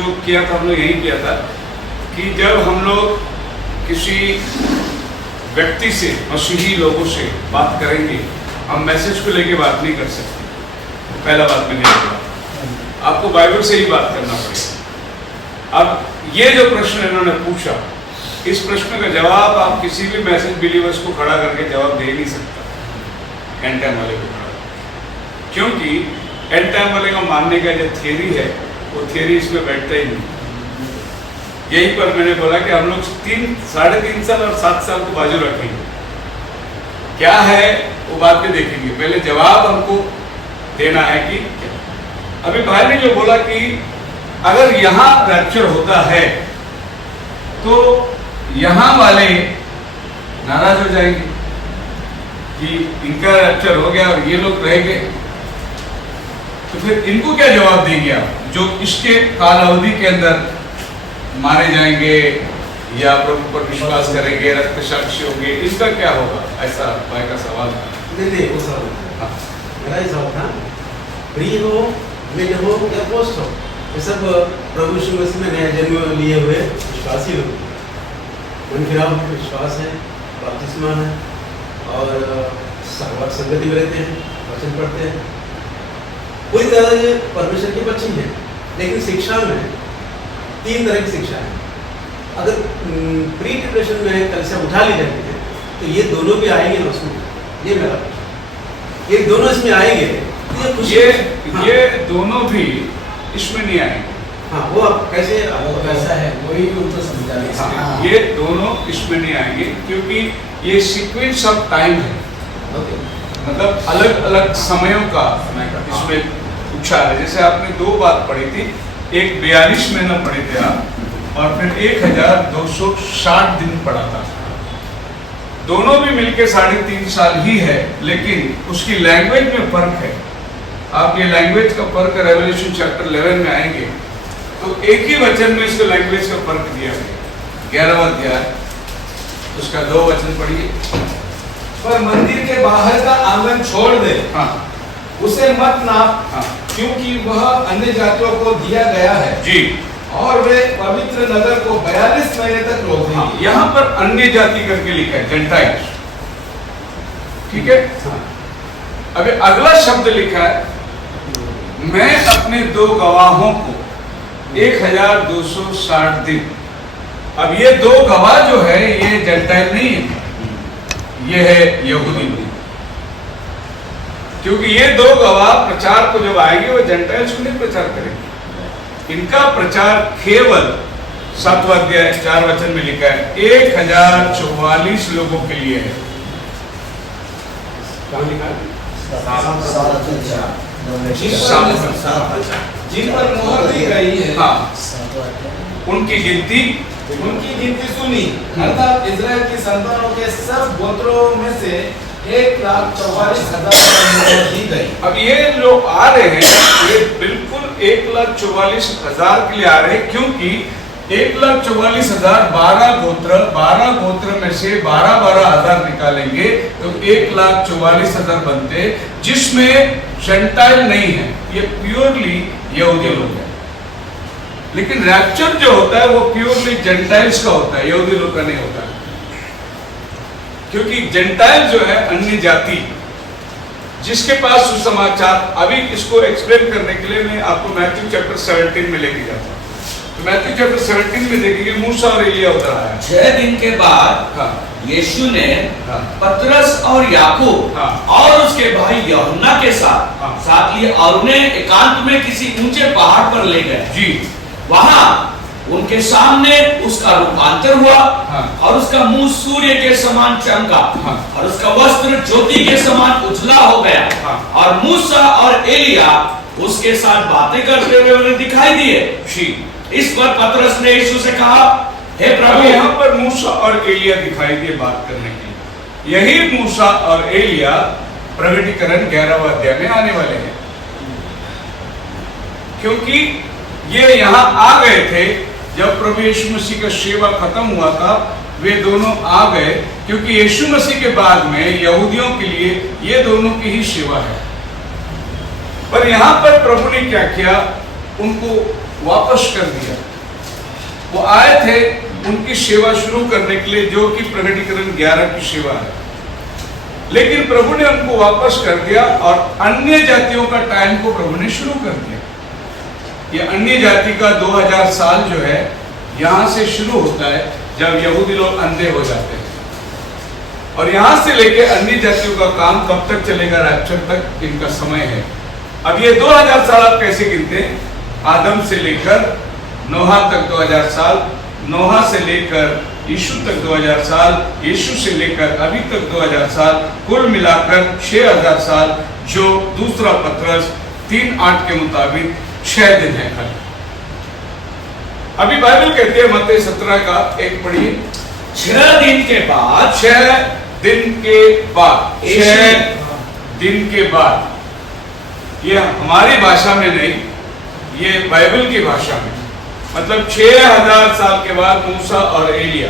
जो किया था हम लोग यही किया था कि जब हम लोग किसी व्यक्ति से, मसीही लोगों से बात करेंगे, हम मैसेज को लेके बात नहीं कर सकते। पहला बात मैंने बोला, आपको बाइबल से ही बात करना पड़ेगा। अब ये जो प्रश्न इन्होंने पूछा, इस प्रश्न का जवाब आप किसी भी मैसेज बिलीवर्स को खड़ा करके जवाब दे नहीं सकता एंड टाइम वाले को खड़ा, क्योंकि एंड टाइम वाले का मानने का जो थियरी है वो थियरी इसमें बैठता ही नहीं। यही पर मैंने बोला कि हम लोग 3-3.5 साल और 7 साल को बाजू रखेंगे, क्या है वो बात में देखेंगे, पहले जवाब हमको देना है कि अभी भाई ने जो बोला कि अगर यहाँ रैप्चर होता है तो यहाँ वाले नाराज हो जाएंगे कि इनका रैप्चर हो गया और ये लोग रह गए, तो फिर इनको क्या जवाब देंगे आप, जो इसके कालावधि के अंदर मारे जाएंगे या प्रभु पर विश्वास करेंगे, रक्त साक्षी होंगे, इसका क्या होगा? ऐसा भाई का सवाल था। नहीं वो सवाल था, मेरा ये सवाल था, प्री हो, मिड हो या पोस्ट हो, ये सब प्रभु यीशु मसीह में नया जन्म लिए हुए विश्वासी लोग, उनके विश्वास है, बपतिस्मा है और संगति में रहते हैं, वचन पढ़ते हैं, पूरी तरह से परमेश्वर के बच्चे हैं। लेकिन शिक्षा में 3 तरह की शिक्षा है। अगर प्री डिप्रेशन में कल से उठा ली जाती है तो ये दोनों भी आएंगे ना उसमें, ये मेरा प्रश्न, ये दोनों इसमें आएंगे, ये दोनों भी इसमें नहीं आएंगे। हाँ, वो आप कैसे कैसा है वही उनको समझा दें। हाँ, ये दोनों इसमें नहीं आएंगे क्योंकि ये सीक्वेंस ऑफ टाइम है, मतलब अलग अलग समयों का इसमें उच्छार है। जैसे आपने 2 बात पढ़ी थी, एक 42 महीना पढ़े थे आप और फिर 1260 दिन पढ़ा था। दोनों भी मिलके 3.5 साल ही है, लेकिन उसकी लैंग्वेज में फर्क है। आप ये लैंग्वेज का फर्क रेवल्यूशन चैप्टर 11 में आएंगे तो एक ही वचन में इसको लैंग्वेज का फर्क दिया गया। 11वां अध्याय उसका 2 वचन पढ़िए। पर मंदिर के बाहर का आंगन छोड़ दे, हाँ, उसे मत नाप, हाँ, क्योंकि वह अन्य जातियों को दिया गया है जी, और वे पवित्र नगर को 42 महीने तक रोक देंगे। हाँ, यहाँ पर अन्य जाति करके लिखा है, जेंटाइल्स, ठीक है। अभी अगला शब्द लिखा है, मैं अपने 2 गवाहों को 1260 दिन। अब ये 2 गवाह जो है ये जेंटाइल नहीं है, ये है यहूदी नहीं, क्योंकि ये 2 गवाह प्रचार को जब आएंगे वो जेंटाइल्स को नहीं प्रचार करेंगे। इनका प्रचार केवल 7वां अध्याय 4 वचन में लिखा है 1044 लोगों के लिए है। कहाँ लिखा है? जिन पर मोहर दी गई है, हाँ, उनकी गिनती सुनी, अर्थात इजराइल की संतानों के सब गोत्रों में से 1,44,000 पर मोहर दी गई। अब ये लोग आ रहे हैं, ये बिल्कुल 1,44,000 के लिए आ रहे हैं, क्योंकि 1,44,000 12 गोत्र में से 12,000 निकालेंगे तो 1,44,000 बनते, जिसमें जेंटाइल नहीं है, ये प्योरली यहूदी लोग हैं। लेकिन रैप्चर जो होता है वो प्योरली जेंटाइल्स का होता है, यहूदी लोग का नहीं होता है, क्योंकि जेंटाइल जो है अन्य जाति जिसके पास सुसमाचार। अभी इसको एक्सप्लेन करने के लिए मैं आपको मैथ्यू चैप्टर 17 में लेके जाता हूँ। तो मैथ्यू चैप्टर 17 में देखेंगे मूसा और एलिया उतर आया। 6 दिन के बाद हाँ, यीशु ने हाँ, पतरस और याकूब हाँ, और उसके भाई यूहन्ना के साथ लिए और उन्हें एकांत में किसी ऊंचे पहाड़ पर ले गए जी। वहां उनके सामने उसका रूपांतर हुआ, हाँ, और उसका मुंह सूर्य के समान चमका, हाँ, और उसका वस्त्र ज्योति के समान उजला हो गया, हाँ, और मूसा और एलिया उसके साथ बातें करते हुए उन्हें दिखाई दिए। जी। इस पर पतरस ने यीशु से कहा, हे अब प्रभु, यहाँ पर मूसा और एलिया दिखाई दिए बात करने के लिए। यही मूसा और एलिया प्रकटीकरण 11वां अध्याय में आने वाले हैं, क्योंकि ये यहाँ आ गए थे जब प्रभु यीशु मसीह का सेवा खत्म हुआ था। वे दोनों आ गए क्योंकि यीशु मसीह के बाद में यहूदियों के लिए ये दोनों की ही सेवा है। पर यहाँ पर प्रभु ने क्या किया, उनको वापस कर दिया। वो आए थे उनकी सेवा शुरू करने के लिए, जो कि प्रकटीकरण 11 की सेवा है, लेकिन प्रभु ने उनको वापस कर दिया और अन्य जातियों का टाइम को प्रभु ने शुरू कर दिया। ये अन्य जाति का 2000 साल जो है यहां से शुरू होता है, जब यहूदी लोग अंधे हो जाते हैं, और यहां से लेके अन्य जातियों का काम कब तक चलेगा, रैप्चर तक इनका समय है। अब ये 2000 साल आप कैसे गिनते हैं? आदम से लेकर नोहा तक 2000 साल, नोहा से लेकर यीशु तक 2000 साल, यीशु से लेकर अभी तक 2000 साल, कुल मिलाकर 6000 साल, जो दूसरा पत्रस 3:8 के मुताबिक 6 दिन है खाली। अभी बाइबल कहते हैं मत्ती 17 का 1 पढ़िए। 6 दिन के बाद, 6 दिन के बाद, 6 दिन के बाद, ये हमारी भाषा में नहीं, ये बाइबल की भाषा में, मतलब 6000 साल के बाद मूसा और एलिया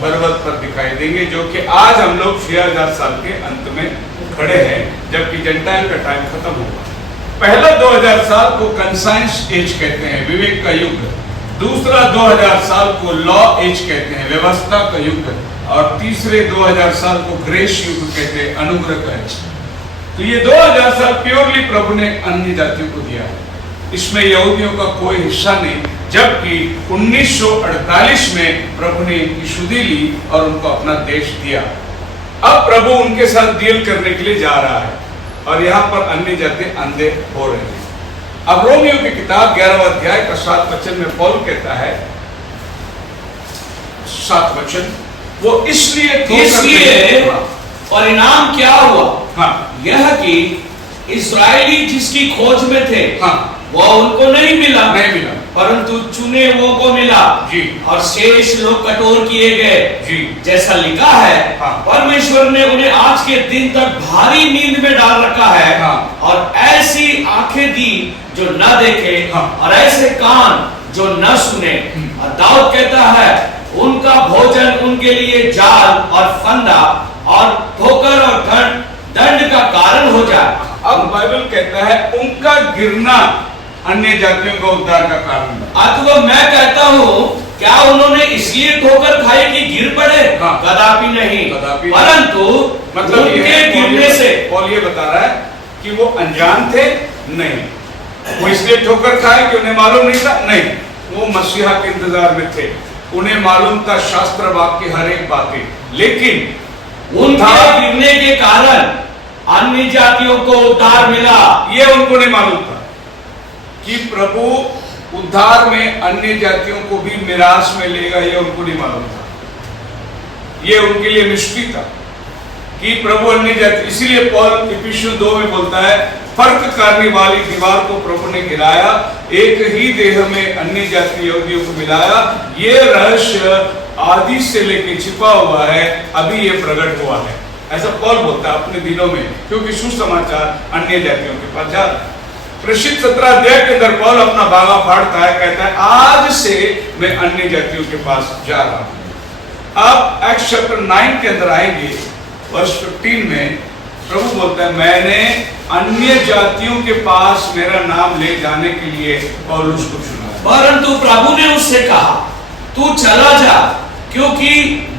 पर्वत पर दिखाई देंगे, जो कि आज हम लोग 6000 साल के अंत में खड़े हैं, जबकि जेंटाइल का टाइम खत्म होगा। पहला 2000 साल को कंसाइंस एज कहते हैं, विवेक का युग। दूसरा 2000 साल को लॉ एज कहते हैं, व्यवस्था का युग, और तीसरे 2000 साल को ग्रेस युग कहते हैं, अनुग्रह का युग। तो ये 2000 साल प्योरली प्रभु ने अन्य जातियों को दिया है, इसमें यहूदियों का कोई हिस्सा नहीं, जबकि 1948 में प्रभु ने इनकी शुद्धि ली और उनको अपना देश दिया। अब प्रभु उनके साथ डील करने के लिए जा रहा है, और यहाँ पर अन्य जाति अंधे हो रहे हैं। अब रोमियो की किताब 11वां अध्याय का 7 वचन में पौल कहता है, 7 वचन, वो इसलिए परिणाम क्या हुआ? हाँ, यह कि इस्राएली जिसकी खोज में थे, हाँ, वो उनको नहीं मिला, परंतु चुने हुओं को मिला जी, और शेष लोग कठोर किए गए जी। जैसा लिखा है, हाँ। परमेश्वर ने उन्हें आज के दिन तक भारी नींद में डाल रखा है, हाँ। और ऐसी आंखें दी जो न देखे, हाँ। और ऐसे कान जो न सुने। और दाऊद कहता है, उनका भोजन उनके लिए जाल और फंदा और ठोकर और दंड का कारण हो जाए। अब बाइबल कहता है उनका गिरना अन्य जातियों का उद्धार का कारण है। अथवा मैं कहता हूँ, क्या उन्होंने इसलिए ठोकर खाई कि गिर पड़े? हाँ। कदापि नहीं, कदापि नहीं। परंतु मतलब उनके गिरने से पौल ये बता रहा है कि वो अनजान थे? नहीं। वो इसलिए ठोकर खाए कि उन्हें मालूम नहीं था? नहीं, वो मसीहा के इंतजार में थे, उन्हें मालूम था शास्त्र वाक्य हर एक बातें, लेकिन उनके गिरने के कारण अन्य जातियों को उद्धार मिला। ये उनको नहीं मालूम था कि प्रभु उद्धार में अन्य जातियों को भी मिरास में लेगा, ये उनको नहीं मालूम था। ये उनके लिए मिस्ट्री था कि प्रभु अन्य जाति, इसीलिए पौल इफिसियों 2 में बोलता है, फर्क करने वाली दीवार को प्रभु ने गिराया, एक ही देह में अन्य जाति यहूदियों को मिलाया। ये रहस्य आदि से लेके छिपा हुआ है, अभी ये प्रकट हुआ है, ऐसा पौल बोलता है अपने दिनों में, क्योंकि सुसमाचार अन्य जातियों के पास जा रहा है। प्रेषित 17 अध्याय के अंदर पौल अपना बागा फाड़ता है, कहता है आज से मैं अन्य जातियों के पास जा रहा हूं। अब एक्ट्स चैप्टर 9 के अंदर आएंगे, वर्ष 15 में प्रभु बोलता है, मैंने अन्य जातियों के पास मेरा नाम ले जाने के लिए पौलुस को चुना। परंतु प्रभु ने उससे कहा, तू चला जा, क्योंकि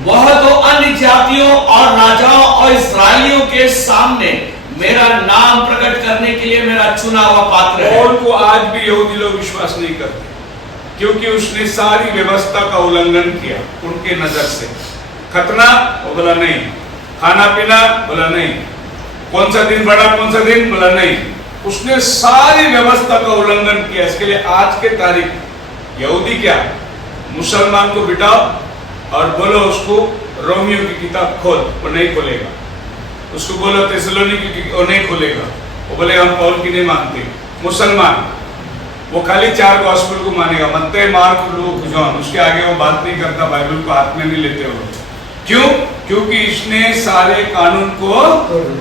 वह तो अन्य जातियों और राजाओं और इस्राएलियों के सामने मेरा नाम प्रकट करने के लिए मेरा चुना हुआ पात्र है। पौल को आज भी यहूदी लोग विश्वास नहीं करते, क्योंकि उसने सारी व्यवस्था का उल्लंघन किया उनके नजर से। खतना बोला नहीं, खाना पीना बोला नहीं, कौन सा दिन बड़ा कौन सा दिन बोला नहीं, उसने सारी व्यवस्था का उल्लंघन किया। इसके लिए आज के तारीख यहूदी क्या, मुसलमान को बिठाओ और बोलो उसको रोमियो की किताब खोल, वो नहीं खोलेगा। उसको बोलो थिस्सलुनीकी की, वो नहीं खोलेगा, वो बोले हम पौल की नहीं मानते। मुसलमान वो खाली 4 गॉस्पेल को मानेगा, मत्ती, मार्क, लूक, जॉन, उसके आगे वो बात नहीं करता, बाइबल को हाथ में नहीं लेते हो। क्यों? क्योंकि इसने सारे कानून को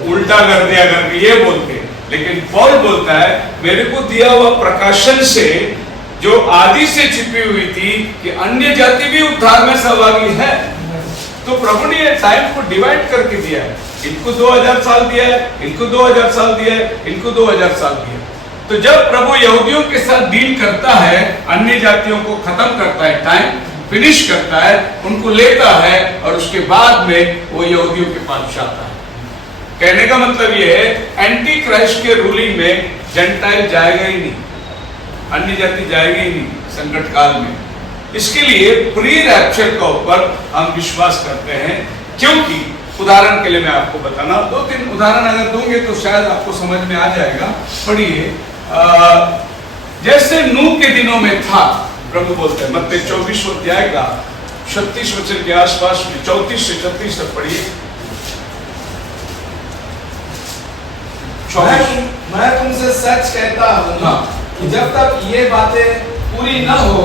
उल्टा कर दिया करके ये बोलते। लेकिन पौल बोलता है, मेरे को दिया हुआ प्रकाशन से जो आदि से छिपी हुई थी कि अन्य जाति भी उद्धार में सहभागी है, तो प्रभु ने टाइम को डिवाइड करके दिया है। इनको 2000 साल दिया है, इनको 2000 साल दिया है, इनको 2000 साल दिया है। तो जब प्रभु यहूदियों के साथ डील करता है, अन्य जातियों को खत्म करता है, टाइम फिनिश करता है, उनको लेता है और उसके बाद में वो यहूदियों के पास जाता है। कहने का मतलब ये है एंटी क्राइस्ट के रूलिंग में जेंटाइल जाएगा ही नहीं, अन्य जाति जाएगी ही नहीं संकट काल में। इसके लिए प्री रैप्चर का ऊपर हम विश्वास करते हैं, क्योंकि उदाहरण के लिए मैं आपको बताना, 2-3 उदाहरण अगर दूंगे तो शायद आपको समझ में आ जाएगा। पढ़िए, जैसे नूह के दिनों में था, प्रभु बोलते हैं मत्ती 24 अध्याय का 36 वचन के आसपास में, 34 से 36 तक पढ़िए। मैं तुमसे सच कहता हूँ कि जब तक ये बातें पूरी न हो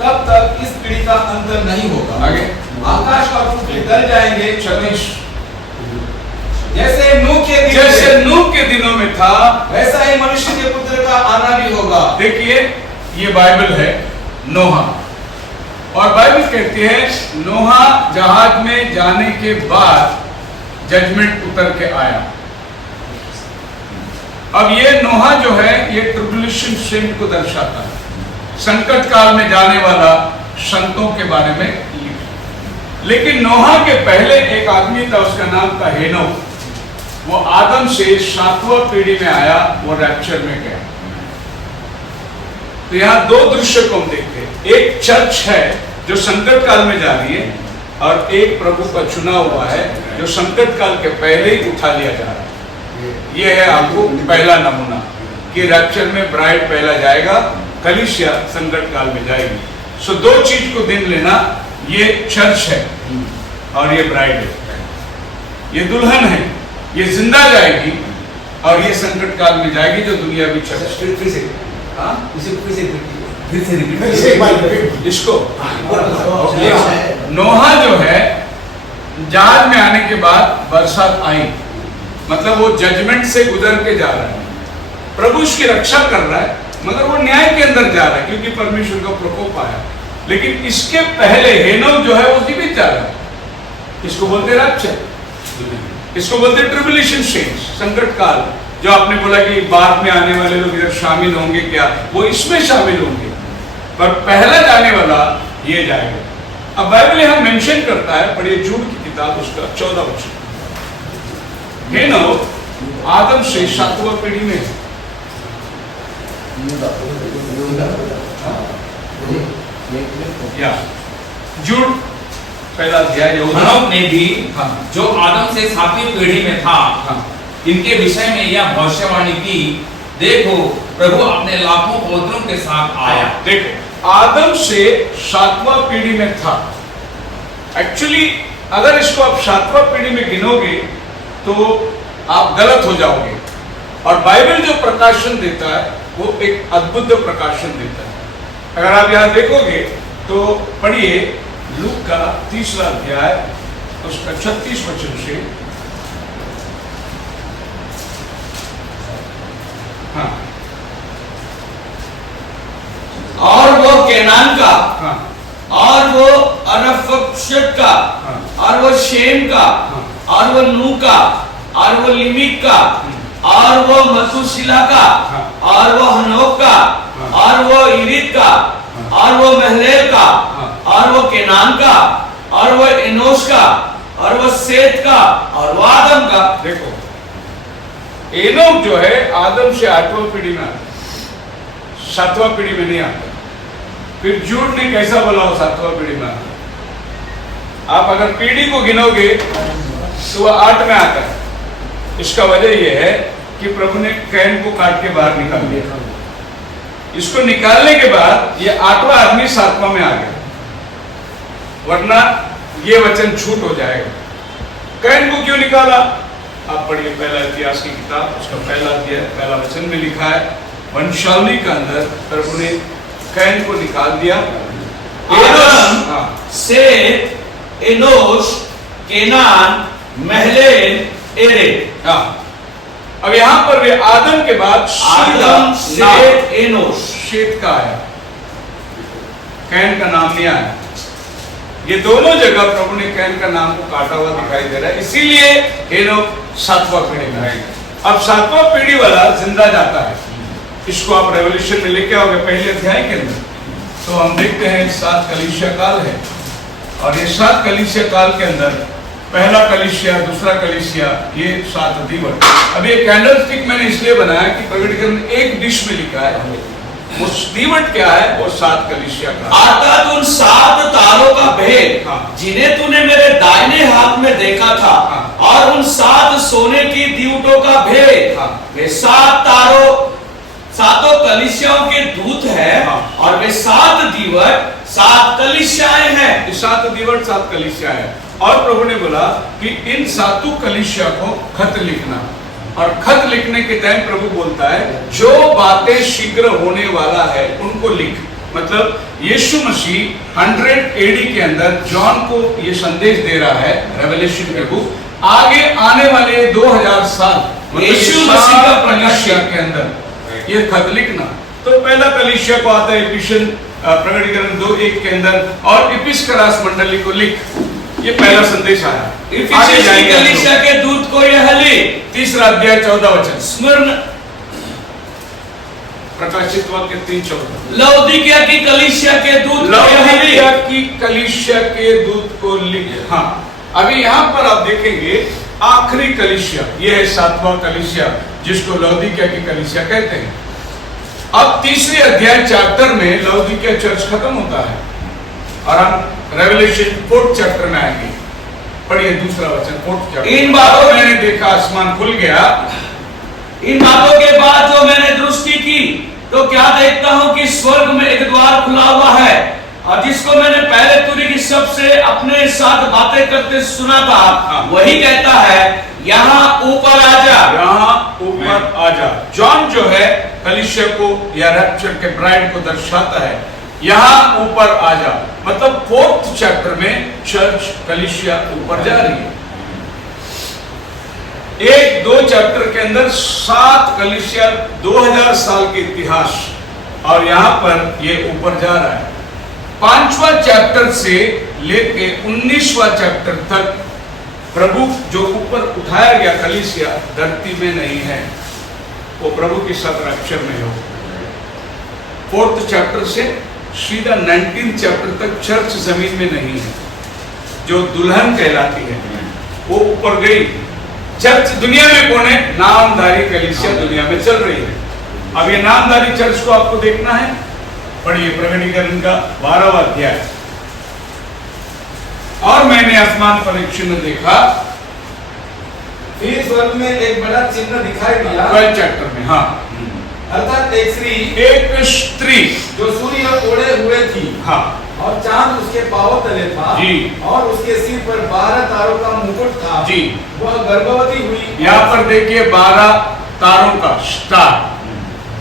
तब तक इस पीढ़ी का अंत नहीं होगा। आगे, आकाश और पृथ्वी टल जाएंगे, 36। जैसे नूह के दिनों में था वैसा ही मनुष्य के पुत्र का आना भी होगा। देखिए, ये बाइबल है नोहा, और बाइबल कहती है नोहा जहाज में जाने के बाद जजमेंट उतर के आया। अब ये नोहा जो है ये ट्रिब्यूलेशन सेंट को दर्शाता है, संकट काल में जाने वाला संतों के बारे में लिखा। लेकिन नोहा के पहले एक आदमी था, उसका नाम था हेनोक। वो आदम से 7वां पीढ़ी में आया, वो रैप्चर में गया। तो यहाँ 2 दृश्य को हम देखते हैं, एक चर्च है जो संकट काल में जा रही है, और एक प्रभु का चुना हुआ है जो संकट काल के पहले ही उठा लिया जा रहा है। ये है आपको पहला नमूना कि रैप्चर में ब्राइड पहला जाएगा, कलीसिया संकट काल में जाएगी। सो 2 चीज को दिन लेना, ये चर्च है और ये ब्राइड है, ये दुल्हन है, ये जिंदा जाएगी और ये संकट काल में जाएगी जो दुनिया भी चर्च। इसको नोहा जो है जहाज में आने के बाद बरसात आई, मतलब वो जजमेंट से गुजर के जा रहा है, प्रभु उसकी रक्षा कर रहा है, मगर वो न्याय के अंदर जा रहा है क्योंकि परमेश्वर का प्रकोप आया। लेकिन इसके पहले हेनोक जो है वो जीवित जा रहा है। इसको बोलते रैप्चर, इसको बोलते ट्रिब्यूलेशन सेंट्स, संकट काल। जो आपने बोला कि बाद में आने वाले लोग इधर शामिल होंगे, क्या वो इसमें शामिल होंगे, पर पहला जाने वाला ये जाएगा। अब बाइबल यहां मेंशन करता है, पढ़िए जूड की किताब उसका 14 वचन। हेनोक आदम से 7वां पीढ़ी में, या जूड पहला अध्याय। हनोक ने भी हाँ। जो आदम से 7वीं पीढ़ी में था, हाँ। इनके विषय में यह भविष्यवाणी की, देखो प्रभु अपने लाखों पौत्रों के साथ आया। देखो, आदम से 7वां पीढ़ी में था। एक्चुअली अगर इसको आप 7वां पीढ़ी में गिनोगे तो आप गलत हो जाओगे, और बाइबल जो प्रकाशन देता है वो एक अद्भुत प्रकाशन देता है। अगर आप यहां देखोगे तो पढ़िए लूक का 3रा अध्याय उसका 36 वचन से। हाँ, और वो केनान का, हाँ, और वो अरफक्षद का, और वो शेम का, और वो नू का, और वो लिमिक का, और वो मथुशिला का, और वो हनोक का, और वो इरिद का, और वो महलेल का, और वो केनान का, और वो एनोश का, और वो सेत का, और वो आदम का। देखो, एनोक जो है आदम से 8वां पीढ़ी में आता, 7वां पीढ़ी में नहीं आता। फिर जूड ने कैसा बोला वो 7वां पीढ़ी में आता। आप अगर पीढ़ी को गिनोगे तो वह 8 में आता है। इसका वजह यह है कि प्रभु ने कैन को काट के बाहर निकाल दिया। इसको निकालने के बाद ये 8वां आदमी 7वां में आ गया, वरना ये वचन छूट हो जाएगा। कैन को क्यों निकाला? आप पढ़िए पहला इतिहास की किताब, उसका पहला अध्याय पहला वचन में लिखा है, वंशावली के अंदर प्रभु ने कैन को निकाल दिया। आदम, सेत, एनोश, केनान, महलेल, एरेद। हाँ, अब यहाँ पर भी आदम के बाद आदम, सेत, एनोश, शेत का आया, कैन का नाम नहीं आया। ये दोनों जगह प्रभु ने कैन का नाम को काटा हुआ दिखाई दे रहा है, इसीलिए हेनोक 7वां पीढ़ी में आएगा। अब 7वां पीढ़ी वाला जिंदा जाता है, इसको आप रेवोल्यूशन में लेके आओगे पहले अध्याय के अंदर, तो हम देखते हैं 7 कलीसिया काल है। और ये 7 कलीसिया काल के अंदर पहला कलीसिया, दूसरा कलीसिया, ये 7 दीवट। अब ये कैंडलस्टिक मैंने इसलिए बनाया कि प्रकटीकरण एक डिश में लिखा है, वो दीवट क्या है, वो 7 कलीसिया का, अर्थात उन 7 तारों का भेद हाँ। जिन्हें तूने मेरे दाहिने हाथ में देखा था, हाँ। और उन 7 सोने की दीवटों का भेद, हाँ। वे 7 सातों कलीसियाओं के दूत है, हाँ। और वे 7 दीवट 7 कलीसियाएं हैं। ये 7 दीवट 7 कलीसिया है। और प्रभु ने बोला कि इन 7 कलीसिया को खत लिखना, और खत लिखने के टाइम प्रभु बोलता है जो बातें शीघ्र होने वाला है उनको लिख। मतलब यीशु मसीह 100 AD के अंदर जॉन को ये संदेश दे रहा है, रेवलेशन के बुक, आगे आने वाले 2000 साल यीशु मसीह का कलीसिया के अंदर ये खत लिखना। तो पहला कलीसिया को आता है एफिसियन प्रकटीकरण 2:1 के अंदर, और इपिस्करास मंडली को लिख, ये पहला संदेश आया। इफिसियंस की कलीसिया के दूत को यह लिख, 3 अध्याय 14 वचन, स्मरण। प्रकाशित वाक्य 3:14। लौदीकिया की कलीसिया के दूत को यह लौदीकिया लिख। की कलीसिया के दूत को लिख। हाँ, अभी यहाँ पर आप देखेंगे आखिरी कलीसिया, ये है 7वां कलीसिया जिसको लौदीकिया की कलीसिया कहते हैं। अब 3 अध्याय चैप्टर में लौदीकिया चर्च खत्म होता है, और हम रेवलेशन 4th चैप्टर में आएंगे। पढ़िए दूसरा वचन, 4th चैप्टर। इन बातों मैंने देखा आसमान खुल गया। इन बातों के बाद जो मैंने दृष्टि की, तो क्या देखता हूं कि स्वर्ग में एक द्वार खुला हुआ है, और जिसको मैंने पहले तुरी की सबसे अपने साथ बातें करते सुना था, वही कहता है यहाँ ऊपर आ जा, यहाँ ऊपर आ जा। जॉन जो है कलीसिया को या रैप्चर के ब्राइड को दर्शाता है, यहाँ ऊपर आ जा। मतलब 4th चैप्टर में चर्च कलीसिया ऊपर जा रही है। 1-2 चैप्टर के अंदर 7 कलीसिया, 2000 साल के इतिहास, और यहाँ पर ये ऊपर जा रहा है। 5वां चैप्टर से लेके 19वां चैप्टर तक प्रभु जो ऊपर उठाया गया कलीसिया धरती में नहीं है, वो प्रभु के साथ रैप्चर में हो। 4th चैप्टर से सीधा 19th चैप्टर तक चर्च जमीन में नहीं है, जो दुल्हन कहलाती है वो ऊपर गई। चर्च दुनिया में कौन है? नामधारी कलीसिया दुनिया में चल रही है। अब ये नामधारी चर्च को आपको देखना है, पढ़िए प्रकटीकरण का 12वां अध्याय। और मैंने आसमान पर एक चिन्ह देखा, फिर स्वर्ग में एक बड़ा चिन्ह दिखाई दिया, 12th चैप्टर में। हाँ, अर्थात एक स्त्री जो सूर्य ओढ़े हुए थी, हाँ, और चांद उसके पांव तले था, जी, और उसके सिर पर 12 तारों का मुकुट था, जी। वह गर्भवती हुई। यहाँ पर देखिए 12 तारों का स्टार,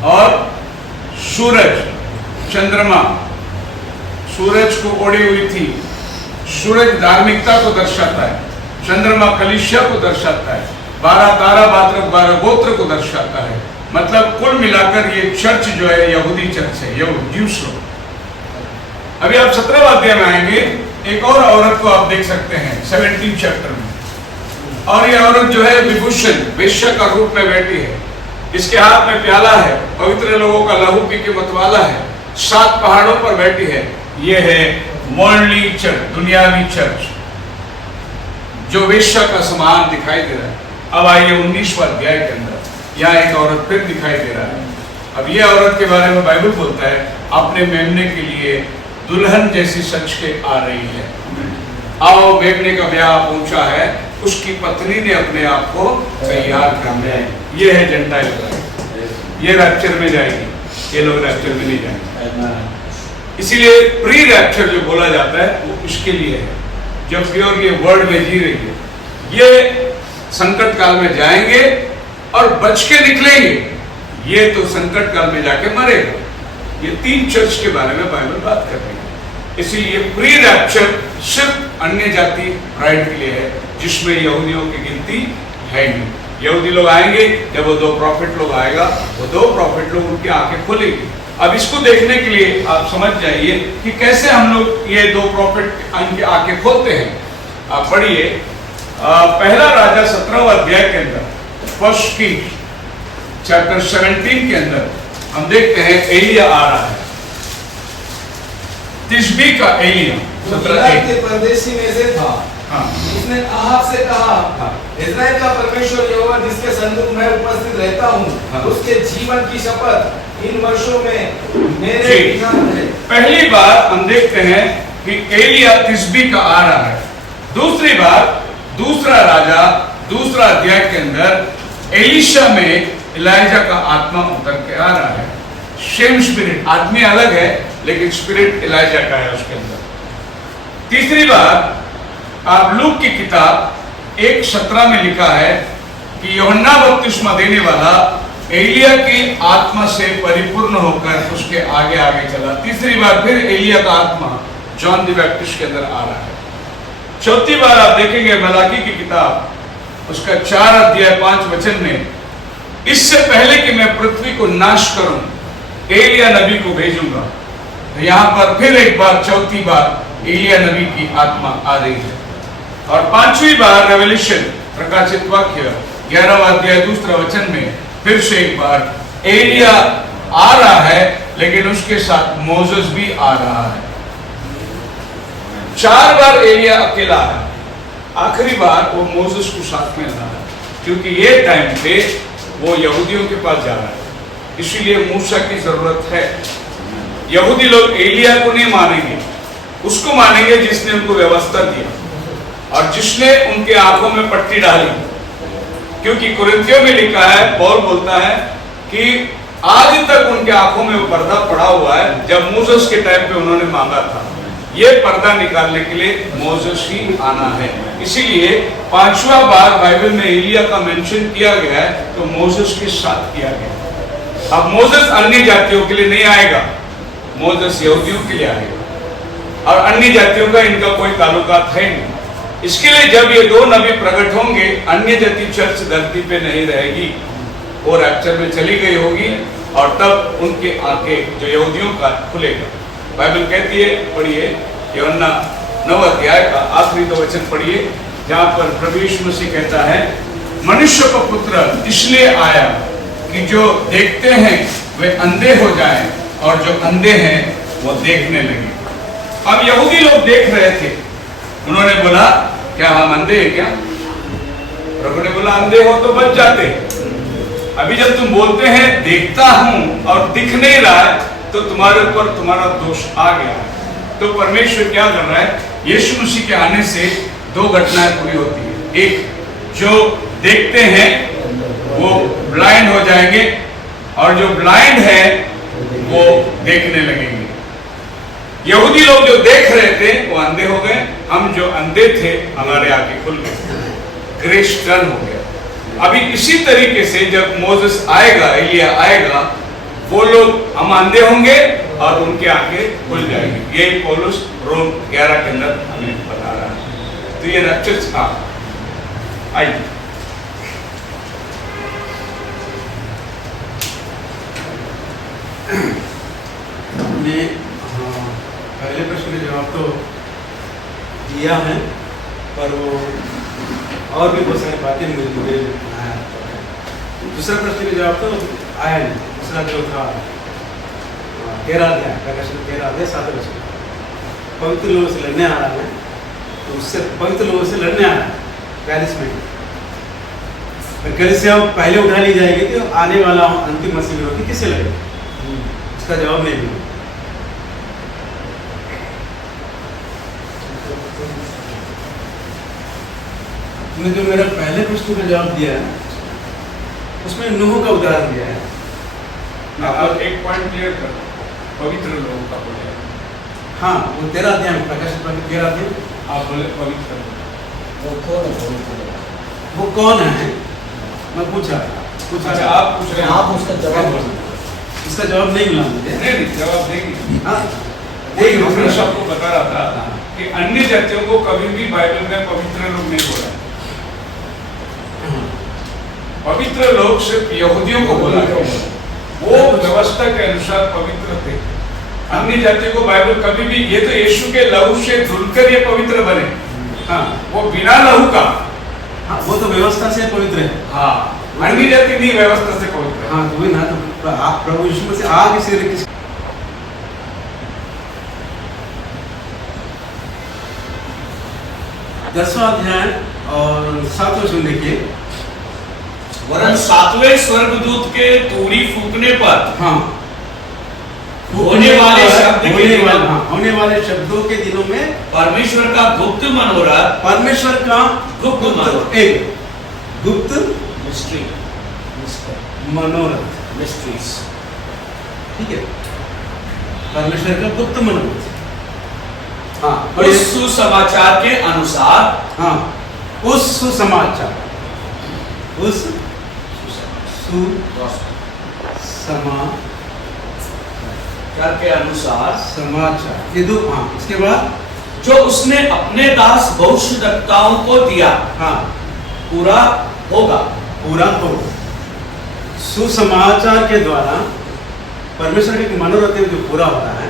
और सूरज, चंद्रमा, सूरज को ओढ़ी हुई थी। सूरज धार्मिकता को दर्शाता है, चंद्रमा कलीसिया को दर्शाता है, 12 तारा 12 गोत्र को दर्शाता है। मतलब कुल मिलाकर ये चर्च जो है यहूदी चर्च है, ज्यूस लोग। अभी आप 17वां अध्याय में आएंगे, एक और औरत को आप देख सकते हैं 17th चैप्टर में, और ये औरत जो है विभूषण वेश्या का रूप में बैठी है। इसके हाथ में प्याला है, पवित्र लोगों का लहू पी के मतवाला है, 7 पहाड़ों पर बैठी है। ये है वर्ल्डली चर्च, दुनियावी चर्च, जो वेश्या का समान दिखाई दे रहा है। अब आइए 19वां अध्याय के अंदर, यहाँ एक औरत फिर दिखाई दे रहा है। अब ये औरत के बारे में बाइबल बोलता है अपने मेमने के लिए दुल्हन जैसी सच के आ रही है। आओ मेमने का ब्याह पहुंचा है, उसकी पत्नी ने अपने आप को तैयार कर लिया है। ये है जेंटाइल ब्राइड, ये रैप्चर में जाएगी, ये लोग रैप्चर में नहीं जाएंगे। इसीलिए प्री रैप्चर जो बोला जाता है वो इसके लिए है, जब प्योर ये वर्ल्ड में जी रही है। ये संकट काल में जाएंगे और बच के निकलेंगे, ये तो संकट काल में जाके मरेगा। ये 3 चर्च के बारे में बाइबल बात कर रही है। इसीलिए प्री रैप्चर सिर्फ अन्य जाति ब्राइड के लिए है, जिसमें यहूदियों की गिनती है नहीं। यहूदी लोग आएंगे, जब वो 2 प्रॉफिट लोग आएगा, वो 2 प्रॉफिट लोग उनकी आंखें खोलेगी। अब इसको देखने के लिए आप समझ जाइए कि कैसे हम लोग ये 2 प्रॉफिट उनकी आंखें खोलते हैं। आप पढ़िए पहला राजा 17वां अध्याय के अंदर, फर्स्ट किंग चैप्टर 17 के अंदर हम देखते हैं एलिया आ रहा है, तिशबी का एलिया वो 17 इराक के परदेशी में से था। हाँ उसने अहाब से कहा, हाँ। इस्राएल का परमेश्वर यहोवा जिसके सन्मुख मैं उपस्थित रहता हाँ। हूँ, उसके जीवन की शपथ इन वर्षों में मेरे जी। विधान है। पहली बार हम देखते हैं कि एलिया तिशबी का आ रहा है। दूसरी बार दूसरा राजा दूसरा अध्याय के अंदर एलिशा में इलाइजा का आत्मा उतर के आ रहा है। सेम स्पिरिट, आदमी अलग है लेकिन स्पिरिट इलाइजा का है उसके अंदर। तीसरी बार आप लूक की किताब 1:17 में लिखा है कि यूहन्ना बपतिस्मा देने वाला एलिया की आत्मा से परिपूर्ण होकर उसके आगे आगे चला। तीसरी बार फिर एलिया का आत्मा जॉन द बैप्टिस्ट के अंदर आ रहा है। चौथी बार आप देखेंगे मलाकी की किताब उसका 4 अध्याय 5 वचन में, इससे पहले कि मैं पृथ्वी को नाश करूं एलिया नबी को भेजूंगा। तो यहां पर फिर एक बार चौथी बार एलिया नबी की आत्मा आ रही है। और पांचवी बार रेवल्यूशन प्रकाशित वाक्य 11वां अध्याय 2 वचन में फिर से एक बार एलिया आ रहा है, लेकिन उसके साथ मोसेस भी आ रहा है। 4 बार एलिया अकेला है, आखिरी बार वो मोसेस को साथ में ला है, क्योंकि ये टाइम पे वो यहूदियों के पास जा रहा है, इसीलिए मूसा की जरूरत है। यहूदी लोग एलिया को नहीं मानेंगे, उसको मानेंगे जिसने उनको व्यवस्था दिया और जिसने उनके आंखों में पट्टी डाली। क्योंकि कुरिन्थियों में लिखा है, पौल बोलता है कि आज तक उनके आंखों में वो पर्दा पड़ा हुआ है, जब मूसेस के टाइम पे उन्होंने मांगा था। ये पर्दा निकालने के लिए मोसेस ही आना है। इसीलिए 5वां बार बाइबल में एलिया का मेंशन किया गया है, तो मोसेस के साथ किया गया। अब मोसेस अन्य जातियों के लिए नहीं आएगा, मोसेस यहूदियों के लिए आएगा, और अन्य जातियों का इनका कोई ताल्लुकात है नहीं। इसके लिए जब ये 2 नबी प्रकट होंगे, अन्य जाति चर्च धरती पे नहीं रहेगी, वो रैप्चर में चली गई होगी, और तब उनके आंखें जो यहूदियों का खुलेगा। बाइबल कहती है, पढ़िए यूहन्ना 9 अध्याय का आखिरी 2 वचन पढ़िए, जहां पर प्रभु यीशु मसीह कहता है, मनुष्य का पुत्र इसलिए आया कि जो देखते हैं वे अंधे हो जाएं, और जो अंधे हैं वो देखने लगे। अब यहूदी लोग देख रहे थे, उन्होंने बोला क्या हम अंधे हैं क्या? प्रभु ने बोला अंधे हो तो बच जाते। अभी जब तुम बोलते हैं देखता हूं और दिख नहीं रहा है, तो तुम्हारे ऊपर तुम्हारा दोष आ गया है। तो परमेश्वर क्या कर रहा है? यीशु मसीह के आने से 2 घटनाएं पूरी होती है। एक, जो देखते हैं वो ब्लाइंड हो जाएंगे, और जो ब्लाइंड है वो देखने लगेंगे। यहूदी लोग जो देख रहे थे वो अंधे हो गए, हम जो अंधे थे हमारे आंखें खुल गए, ग्रेस टर्न हो गया। अभी इसी तरीके से जब मोसेस आएगा, एलिया आएगा, वो लोग हम अंधे होंगे और उनके आंखें खुल जाएंगे। ये पौलुस रोम 11 के अंदर हमें बता रहा है। तो ये रैप्चर था। आइए हमने पहले प्रश्न का जवाब तो दिया है, पर वो और भी बहुत सारी बातें मुझे आया। दूसरा प्रश्न का जवाब तो आया नहीं। दूसरा जो था 13 अध्याय, प्रकाशन 13 अध्याय 7 वचन, पवित्र लोगों से लड़ने आ रहा है, तो उससे पवित्र लोगों से लड़ने आ रहा है 42 में। कलीसिया पहले उठा ली जाएगी, तो आने वाला अंतिम मसीह विरोधी किससे लड़े? उसका जवाब नहीं मिला। तुमने जो मेरा पहले प्रश्न का जवाब दिया है, उसमें नूह का उदाहरण दिया है। आप एक पॉइंट क्लियर कर, पवित्र लोगों का बोले। हाँ, वो 13 अध्याय में, प्रकाशित वाक्य 13 अध्याय, आप बोले पवित्र लोग। वो कौन है? मैं पूछा। अच्छा, आप पूछ रहे हैं, आप उसका जवाब दो। इसका जवाब नहीं मिला मुझे। नहीं, जवाब देंगे। हाँ, एक रेफरेंस आपको बता रहा था कि अन्य जातियों को कभी भी बाइबल में पवित्र लोग नहीं बोला। पवित्र लोग सिर्फ यहूदियों को बोला गया, वो व्यवस्था के अनुसार पवित्र थे। अन्य जातियों को बाइबल कभी भी, ये तो यीशु के लहू से धुलकर ये पवित्र बने। हाँ, वो बिना लहू का। हाँ, वो तो व्यवस्था से पवित्र है। हाँ, अन्य जाति नहीं व्यवस्था से पवित्र है। हाँ, वही ना, तो प्रभु यीशु मसीह आगे से किस 10वां अध्याय और 7वां वचन देखिए। वरन 7वें स्वर्गदूत के तूरी फूकने पर हाँ, होने वाले शब्द के दिनों होने वाले शब्दों के दिनों में परमेश्वर का गुप्त मनोरथ, परमेश्वर का गुप्त मनोरथ, एक गुप्त मिस्ट्री, मनोरथ, मिस्ट्रीज, ठीक है, परमेश्वर का गुप्त मनोरथ। हाँ, उस सुसमाचार के अनुसार, हाँ, उस सुसमाचार, उस सुसमाचार के अनुसार समाचार, ये दो। हाँ, इसके बाद जो उसने अपने दास भविष्यद्वक्ताओं को दिया, हाँ, पूरा होगा, पूरा हो। सुसमाचार के द्वारा परमेश्वर के मनोरथ जो पूरा होता है,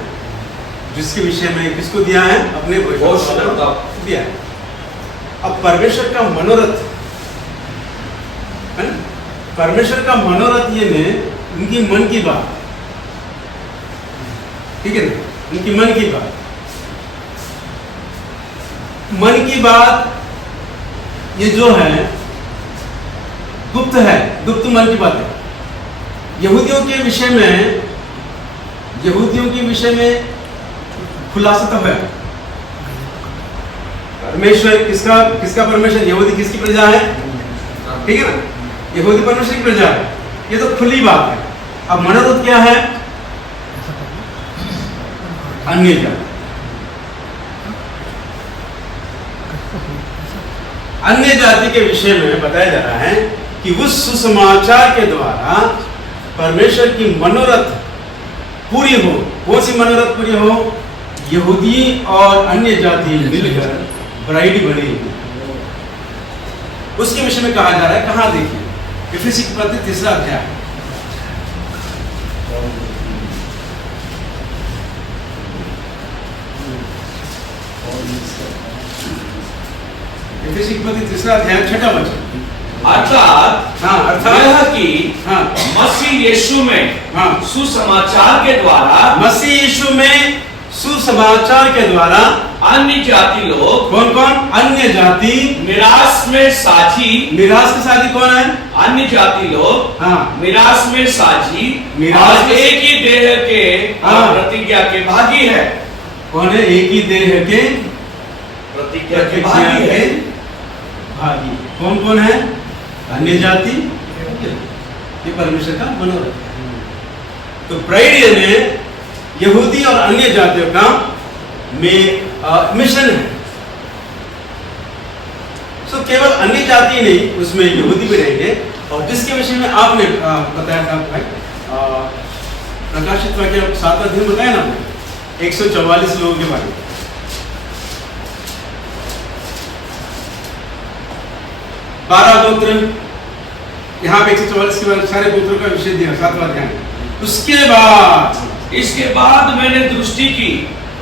जिसके विषय में किसको दिया है? अपने भविष्यद्वक्ताओं को दिया है। अब परमेश्वर का मनोरथ है, परमेश्वर का मनोरथ ये ने उनकी मन की बात, ठीक है ना, उनकी मन की बात, मन की बात ये जो है गुप्त है, गुप्त मन की बात है। यहूदियों के विषय में खुलासा तब है। परमेश्वर किसका परमेश्वर? यहूदी किसकी प्रजा है? ठीक है ना, यहूदी परमेश्वर की प्रजा है, ये तो खुली बात है। अब मनोरथ क्या है? अन्य जाति, अन्य जाति के विषय में बताया जा रहा है कि उस सुसमाचार के द्वारा परमेश्वर की मनोरथ पूरी हो। कौन सी मनोरथ पूरी हो? यहूदी और अन्य जाति मिलकर ब्राइड बने, उसके विषय में कहा जा रहा है। कहां देखिए, इफिसी के पत्र 3 अध्याय, इफिसी के पत्र 3 अध्याय 6वां वचन। अर्थात यह कि हाँ, मसीह यीशु में हाँ, सुसमाचार के द्वारा, मसीह यीशु में सुसमाचार के द्वारा अन्य जाति लोग, कौन कौन? अन्य जाति मिरास में साझी, मिरास के साथी कौन है? अन्य जाति लोग हाँ, मिरास में साझी मिरास और एक ही देह के हाँ, प्रतिज्ञा के भागी है। कौन है? एक ही देह के प्रतिज्ञा के भागी है। भागी कौन कौन है? अन्य जाति, ये परमेश्वर का मनोरथ है। तो ब्राइड यानी यहूदी और अन्य जातियों का मिशन है। सो केवल अन्य जाति नहीं, उसमें यहूदी भी रहेंगे। और जिसके विषय में आपने बताया था भाई, प्रकाशित वाक्य 7वां अध्याय बताया ना, 144 लोगों के बारे में। 12 गोत्र, यहाँ पे 144 के बाद सारे गोत्रों का विषय दिया 7वां अध्याय। इसके बाद मैंने दृष्टि की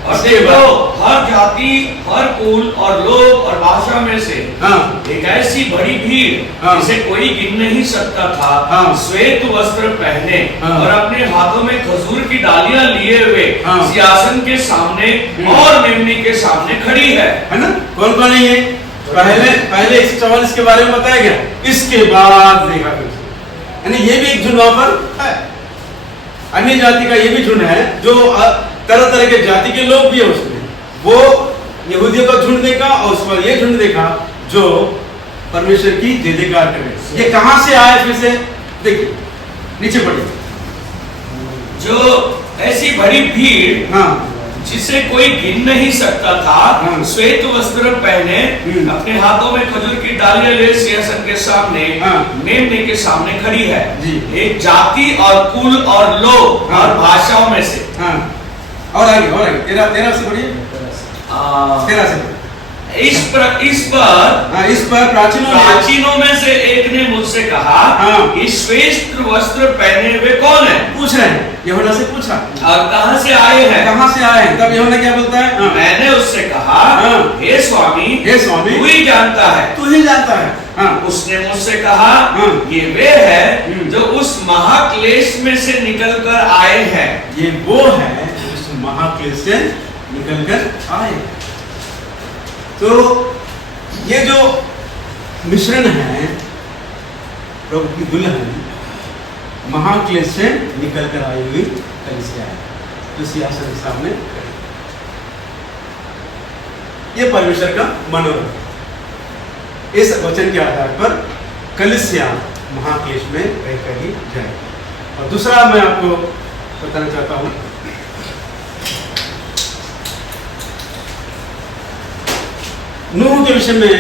और इसके देखो, हर जाति, हर कुल और लोग और भाषा में से हाँ, एक ऐसी बड़ी भीड़ हाँ, जिसे कोई गिन नहीं सकता था, हाँ, श्वेत वस्त्र पहने हाँ, और अपने हाथों में खजूर की डालियां लिए हुए हाँ, सिंहासन के सामने और मेमने के सामने खड़ी है ना? कौन कौन है ये? पहले 144 के बारे में बताया गया, इसके बाद देखा यानी ये भी एक झुंड वहां पर है। अन्य जाति का ये भी झुंड है, जो तरह तरह के जाति के लोग भी है उसमें। वो यहूदियों का झुंड देखा और उस पर ये झुंड देखा जो परमेश्वर की जय जयकार करे। ये कहां से आया? फिर से देखिए, नीचे पढ़िए। जो ऐसी बड़ी भीड़ हाँ, जिसे कोई गिन नहीं सकता था, हाँ, श्वेत वस्त्र पहने अपने हाथों में खजूर की डालियां ले सिंहासन के सामने, हाँ, मेमने के सामने खड़ी है जी। एक जाति और कुल और लोग हाँ, और भाषाओं में से। हाँ, और आगे 13 से पढ़िए, 13 से पढ़िए। इस पर प्राचीनों में से एक ने मुझसे कहा, हाँ, इस श्वेत वस्त्र पहने हुए कौन है? पूछ रहे हैं, यूहन्ना से पूछा और कहां से आए हैं? कहां से आए हैं? तब यूहन्ना क्या बोलता है? हाँ, मैंने उससे कहा, हाँ, हे स्वामी हे स्वामी, तू ही जानता है। तू ही जानता है। हाँ, उसने मुझसे कहा हाँ। ये वे है जो उस महाक्लेश में से निकलकर आए हैं। ये वो है उस महाक्लेश से निकलकर आए। तो ये जो मिश्रण है, प्रभु की दुल्हन महाक्लेश से निकलकर आई हुई कलीसिया है, जो सिंहासन के सामने खड़ी। ये परमेश्वर का मनोरथ। इस वचन के आधार पर कलीसिया महाक्लेश में रहकर ही जाए। और दूसरा मैं आपको बताना चाहता हूं, नूह के विषय में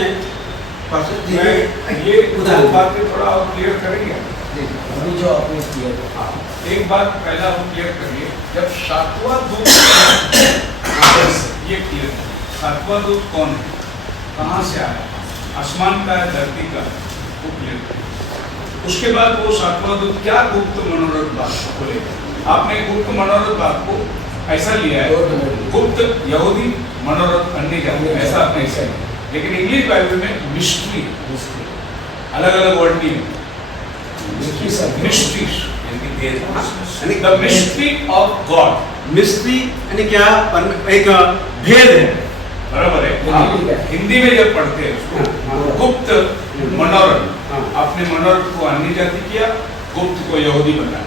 ये उदाहरण बातें थोड़ा और क्लियर करेंगे। अभी जो आपने किया था, एक बात पहला हम क्लियर करिए, जब सातवां दूत ये क्लियर, सातवां दूत कौन है, कहाँ से आया, आसमान का है, धरती का, वो क्लियर करिए। उसके बाद वो सातवां दूत क्या गुप्त मनोरथ बात को बोलेगा। आपने गुप्त मनोरथ बात को ऐसा लिया है, गुप्त यहूदी मनोरथ अन्य जाति, ऐसा आपने ऐसा लिया। लेकिन इंग्लिश बाइबल में मिस्ट्री, अलग अलग वर्ड नहीं है, मिस्ट्रीज, यानी the mystery of God. Mystery यानी क्या, एक भेद है, बराबर है। हाँ। हिंदी में जब पढ़ते हैं उसको हाँ। गुप्त मनोरथ, हाँ। आपने मनोरथ को अन्य जाति किया, गुप्त को यहूदी बनाया,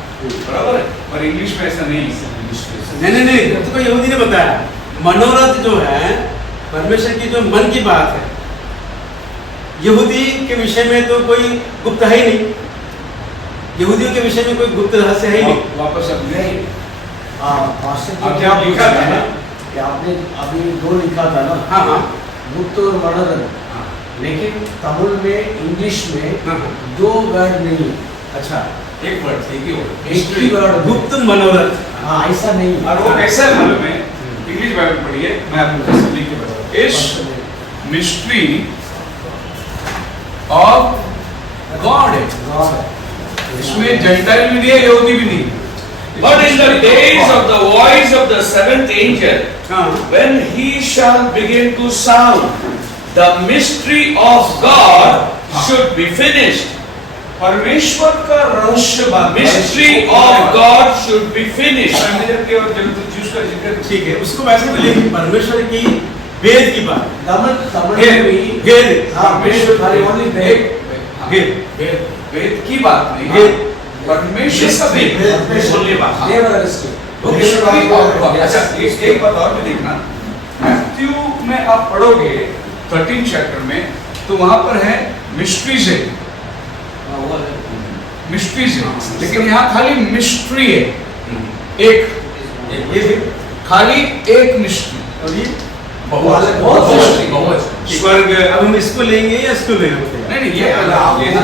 बराबर है। पर इंग्लिश में ऐसा नहीं है। नहीं, गुप्त को यहूदी ने बताया। मनोरथ जो है परमेश्वर की जो मन की बात है, यहूदी के विषय में तो कोई गुप्त है ही नहीं, यहूदियों के विषय में कोई गुप्त रहस्य है ही नहीं। वापस अब नहीं, पास्टर अब जी क्या लिखा था ना, कि आपने अभी दो लिखा था ना, हाँ हाँ गुप्त और मनोरथ, हाँ। लेकिन तमिल में, इंग्लिश में हाँ, हाँ। दो वर्ड नहीं। अच्छा, एक वर्ड, एक ही वर्ड, एक ही वर्ड, गुप्त मनोरथ। हाँ, ऐसा नहीं। और वो कैसा है मालूम है, इंग्लिश बाइबल पढ़िए, मैं आपको कैसे लिख के बताऊं। इस मिस्ट्री ऑफ गॉड है, इसमें जेंटाइल भी नहीं है, यहूदी भी नहीं। But in the days of the voice of the seventh angel, हाँ, when he shall begin to sound, the mystery of God should be finished. परमेश्वर का रहस्य बात, Mystery of God should be finished. परमेश्वर के और जूस का जिक्र ठीक है, उसको वैसे भी लेकिन परमेश्वर की भेद की बात, तमिल भेद, में भी भेद, हाँ, परमेश्वर खाली only भेद। भेद, वेद की बात नहीं, भेद। परमेश्वर का भेद, बोलिए बात। देव रहस्य। Mystery of God। अच्छा, एक बात और भी देखना, मैथ्यू में आप पढ़ोगे 13 चैप्टर में, तो वहां पर है मिस्ट्रीज है, मिस्ट्रीज है, लेकिन यहाँ खाली मिस्ट्री है, एक, ये भी, खाली एक मिस्ट्री। और ये बहुत स्वर्ग, अब हम इसको लेंगे या इसको लेना पड़ेगा? नहीं नहीं, ये आप लेना,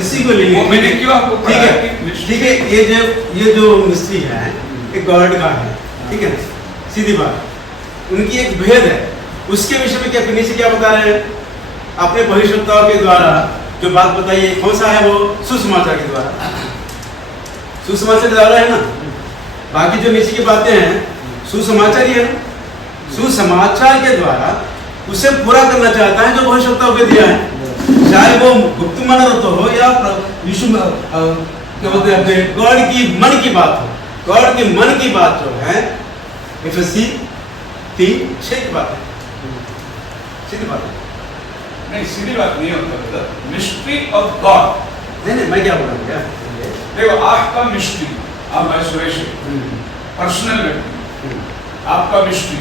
इसी को लेंगे। वो मैंने क्यों आपको ठीक पढ़ाया है, कि ठीक है, ये जो मिस्ट्री है, ये गॉड का है, ठीक है ना, सीधी बात। उनकी एक भेद है, उसके विषय में क्या फिनिश क्या बता रहे हैं, अपने भविष्यवक्ताओं के द्वारा जो बात बताई है, कौन सा है वो, सुसमाचार के द्वारा, सुसमाचार के द्वारा है ना। बाकी जो नीचे की बातें हैं सुसमाचार ही है ना, सुसमाचार के द्वारा उसे पूरा करना चाहता है जो भविष्यवक्ताओं के दिया है, चाहे वो गुप्त मनोरथ हो या यीशु क्या बोलते हैं अपने गॉड की मन की बात हो। गॉड के मन की बात जो है एफएससी 3:6 की बात है, सीधी बात है। नहीं, सीधी बात नहीं होता, मिस्ट्री ऑफ गॉड। नहीं, मैं क्या बोल रहा हूँ, क्या देखो, आपका मिस्ट्री, आप मैं सुरेश पर्सनल व्यक्ति, आपका मिस्ट्री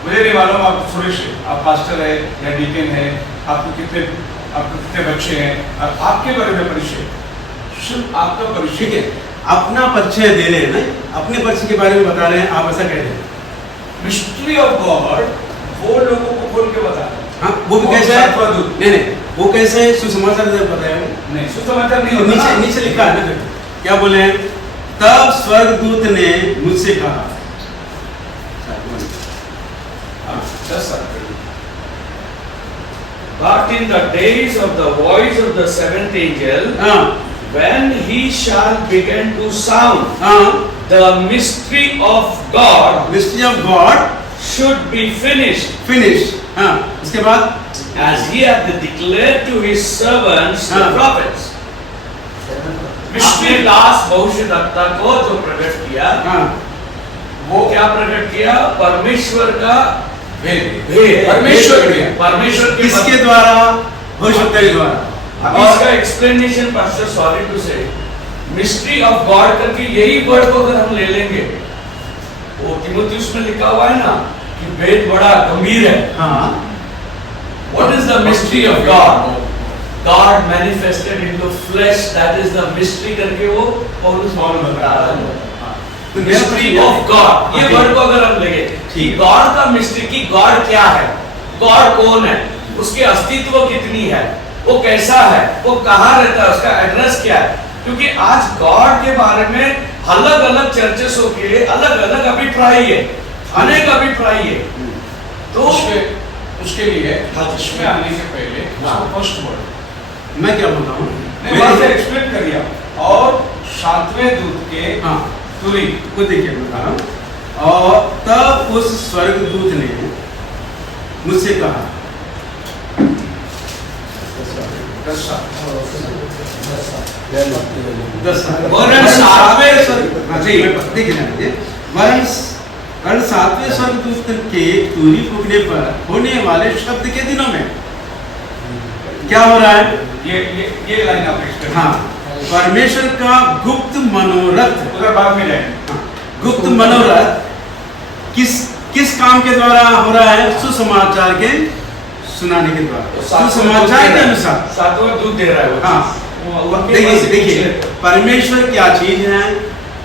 मुझे नहीं मालूम, आप सुरेश है, आप पास्टर है या डीकन है, आपको कितने बच्चे हैं, और आपके बारे में परिचय, सिर्फ आपका परिचय। ठीक है, अपना परिचय दे रहे हैं ना, अपने परिचय के बारे में बता रहे हैं, आप ऐसा कह रहे हैं। मिस्ट्री ऑफ गॉड वो लोगों को खोल के बता रहे हैं। हाँ, वो भी कैसे है? सातवां दूत। नहीं, वो कैसे सुसमाचार बताया वो? नहीं, सुसमाचार नहीं होता नीचे ना। नीचे लिखा है ना, क्या बोले हैं? तब स्वर्गदूत ने मुझसे कहा, हाँ, 10 साल पहले। But in the days of the voice of the seventh angel, हाँ when he shall begin to sound, हाँ, the mystery of God mystery of God should be finished, finish. हाँ, उसके बाद as he had declared to his servants the हाँ। prophets. अपने दास भविष्यद्वक्ता को जो प्रकट किया, हाँ, वो क्या प्रकट किया? परमेश्वर का भेद भेद। परमेश्वर के परमेश्वर के किसके द्वारा? भविष्यवक्ता के द्वारा। अब इसका एक्सप्लेनेशन पास्टर सॉरी टू से मिस्ट्री ऑफ गॉड करके यही वर्ड को अगर हम ले लेंगे, वो तीमुथियुस में लिखा हुआ है ना कि वेद बड़ा गंभीर है। हाँ, What is the mystery of God? God manifested into flesh, that is the mystery करके वो पौलुस बता रहा है। तो मेरा मिस्ट्री प्रश्न ऑफ गॉड, ये Okay. वर्ड को अगर हम लेंगे कि गॉड का मिस्ट्री, की गॉड क्या है, गॉड कौन है, उसकी अस्तित्व कितनी है, वो कैसा है, वो कहाँ रहता है, उसका एड्रेस क्या है, क्योंकि आज गॉड के बारे में अलग अलग चर्चों के अलग अलग अभिप्राय है, अनेक अभिप्राय है। तो उसके लिए इसमें आने से पहले फर्स्ट वर्ड मैं क्या बोलता हूँ? नहीं बात एक्सप्लेन करिए आप। और 7वें दूत के हाँ, तुरी को देखिए बता रहा हूँ। और तब उस स्वर्गदूत ने मुझसे कहा, वरन सातवें स्वर्ग- हाँ, देखिए ना, वरन सातवें स्वर्गदूत के तुरी फूकने पर होने वाले शब्द के दिनों में क्या हो रहा है? ये लाइन आप एक्सप्लेन। हाँ, परमेश्वर का गुप्त मनोरथ, उधर बाद में जाएंगे। गुप्त मनोरथ किस काम के द्वारा हो रहा है? सुसमाचार के सुनाने के द्वारा, सुसमाचार के अनुसार। सातवां दूत दे रहा है वो। हाँ, वो उनके देखिए पास देखिए कुछ- परमेश्वर क्या चीज है,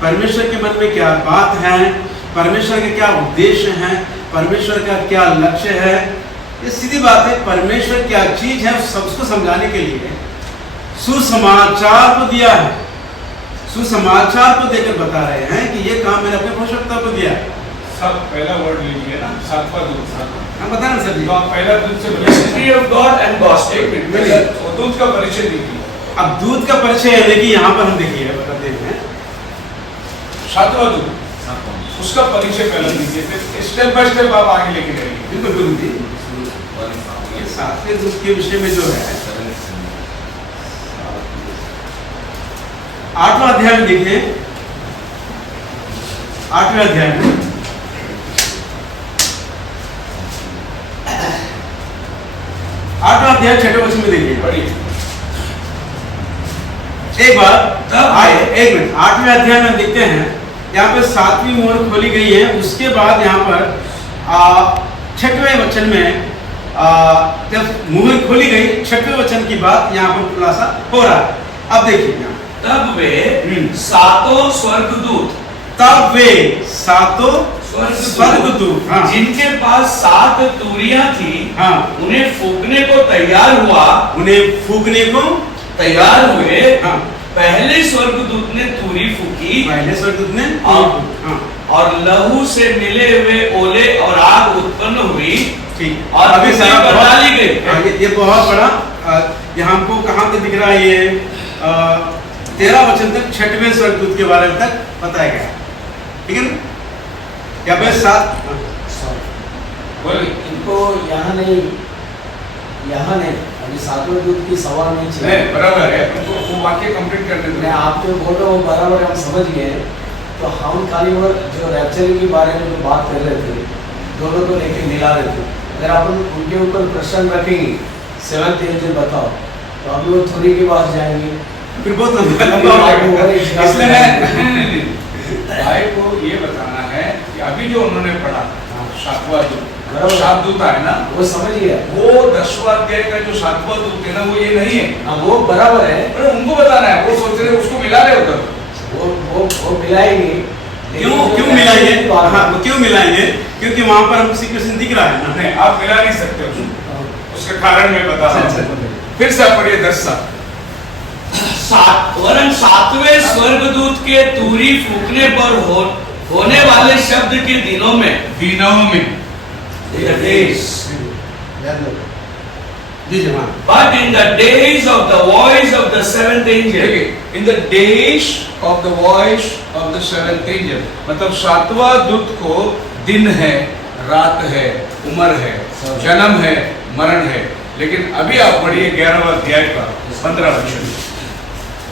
परमेश्वर के मन में क्या बात है, परमेश्वर के क्या उद्देश्य है, परमेश्वर का क्या लक्ष्य है, ये सीधी बात है। परमेश्वर क्या चीज है सबको समझाने के लिए सुसमाचार को दिया है, सुसमाचार को देकर बता रहे हैं कि ये काम मैंने अपने भविष्यवक्ता को दिया है। सब पहला वर्ड लीजिए ना, 7वां दूत। हम बता रहे हैं सर जी। तो आप पहला दूत से mystery of God and gospel. वो दूत का परिचय दीजिए। अब दूध का परिचय है, देखिए यहाँ पर हम देखिए बताते हैं 7वां दूत, उसका परिचय पहले दीजिए, फिर स्टेप बाय स्टेप आप आगे लेके जाइए। बिल्कुल बिल्कुल जी। ये सातवें दूध के विषय में जो है 8वां अध्याय में देखिए, 8वें अध्याय में 8वां अध्याय 6वें वचन में देखिए। पढ़िए। एक बार तब एक मिनट, 8वें अध्याय में देखते हैं, यहाँ पे 7वीं मोहर खोली गई है। उसके बाद यहाँ पर 6वें वचन में जब मुहर खोली गई, 6वें वचन की बात यहाँ पर खुलासा हो रहा है। अब देखिए यहाँ, तब वे सातों स्वर्गदूत, तब वे सातों स्वर्गदूत, हाँ, जिनके पास 7 तूरियां थी, हाँ, उन्हें फूकने को तैयार हुआ, उन्हें फूकने को तैयार हुए। हाँ, पहले स्वर्गदूत ने तूरी फूकी पहले स्वर्गदूत ने हाँ, और लहू से मिले हुए ओले और आग उत्पन्न हुई ठीक। और अभी पृथ्वी साहब पर बहुत- डाली गई। हाँ, ये बहुत बड़ा ये हमको कहाँ तक दिख रहा है? ये 13 वचन तक 6वें स्वर्गदूत के बारे में तक बताया गया, ठीक है ना? या फिर 7 बोलिए। इनको यहाँ नहीं, अभी सातवें दूत की सवाल नहीं नहीं, चाहिए। बराबर है, उनको वो वाक्य कंप्लीट करने दो। मैं आप जो बोल रहा हूँ बराबर हम समझ गए। तो हम खाली वो जो रैप्चरिंग के बारे में जो बात कर रहे थे, दोनों को लेके मिला रहे थे। अगर आप उनके ऊपर प्रश्न रखेंगे 7th एंजल बताओ, तो अभी वो थोड़ी के पास जाएंगे। फिर बहुत इसलिए भाई को ये बताना है कि अभी जो उन्होंने पढ़ा 7वां दूत, 7 दूत है ना, वो समझ गया, वो 10वां अध्याय का जो 7वां दूत है ना, वो ये नहीं है। हाँ वो बराबर है। अरे उनको बताना है, वो सोच रहे उसको मिला रहे उधर। वो मिलाएंगे। क्यों मिलाएंगे? हाँ, वो क्यों मिलाएंगे? क्योंकि वहां पर हमको सिचुएशन दिख रहा है ना। नहीं, आप मिला नहीं सकते उसको, उसके कारण मैं बता रहा हूँ। फिर से आप पढ़िए 10 वरन 7वें स्वर्गदूत के तूरी फूकने पर होने वाले शब्द के दिनों में, में जी जनाब। but in the days of the voice of the 7th angel, in the days of the voice of the 7th angel, मतलब 7वां दूत को दिन है, रात है, उम्र है, जन्म है, मरण है। लेकिन अभी आप पढ़िए 11वां अध्याय का 15 वचन।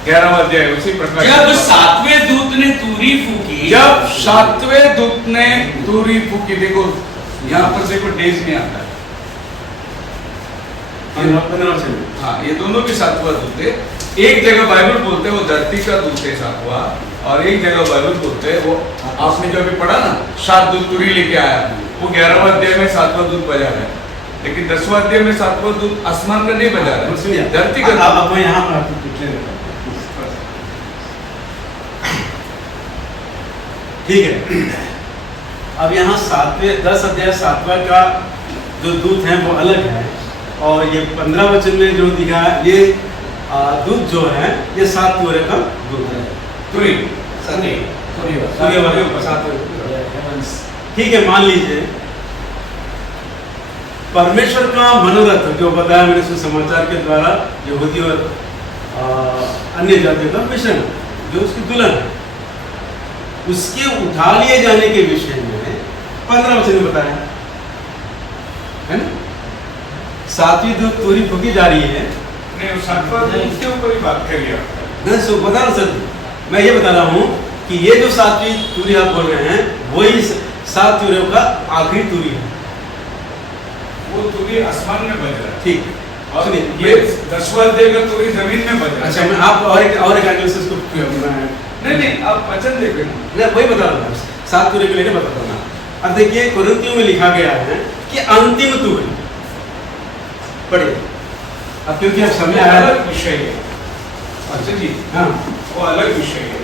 11वां अध्याय उसी प्रकार। जब सातवें दूत ने तूरी फूकी, जब सातवें दूत ने तूरी फूकी, देखो यहाँ पर देखो डेज नहीं आता है। 15 वचन। हाँ, ये दोनों भी सातवां दूत है। एक जगह बाइबल बोलते हैं वो धरती का दूत है सातवां, और एक जगह बाइबल बोलते हैं वो आपने जो अभी पढ़ा ना, 7 दूत तुरी लेके आया, वो 11वां अध्याय में 7वां दूत बजा रहा है। लेकिन 10वां अध्याय में 7वां दूत आसमान का नहीं बजा रहा सुनिए, है, धरती का। अब मैं यहाँ पर आपको डिक्लेयर करता हूँ। ठीक है, अब यहाँ 10 अध्याय 7वां का जो दूत है वो अलग है, और ये 15 वचन में जो दिखा है ये दूत जो है ये 7 तूरे का दूत है। तुरी सूर्य वाले ऊपर 7 तूरे। ठीक है, मान लीजिए परमेश्वर का मनोरथ जो बताया मैंने सुसमाचार के द्वारा, यहूदी और अन्य जातियों का मिश्रण जो उसकी दुल्हन है, उसके उठा लिए जाने के विषय में 15 वचन में बताया है ना। 7वीं दूत तुरी फूकी जा रही है। नहीं, वो 7वां दूत के ऊपर ही बात करिए आप। नहीं, सो बता रहा सर, मैं ये बता रहा हूँ कि ये जो 7वीं तुरी आप बोल रहे हैं वही 7 तुरियों का आखिरी तुरी है। वो तुरी आसमान में बज रहा है। ठीक, और सुनिए, ये 10वां अध्याय का तुरी जमीन में बज रहा है। अच्छा, मैं आप और एक एनालिसिस को नहीं, आप वचन देखिए ना। मैं वही बता रहा हूँ, 7 तुरी को लेकर बताता हूँ। अब देखिए कुरिन्थियों में लिखा गया है कि अंतिम तुरी पढ़िए। अब क्योंकि अब समय आया, अलग विषय है। अच्छा जी, हाँ, वो अलग विषय है।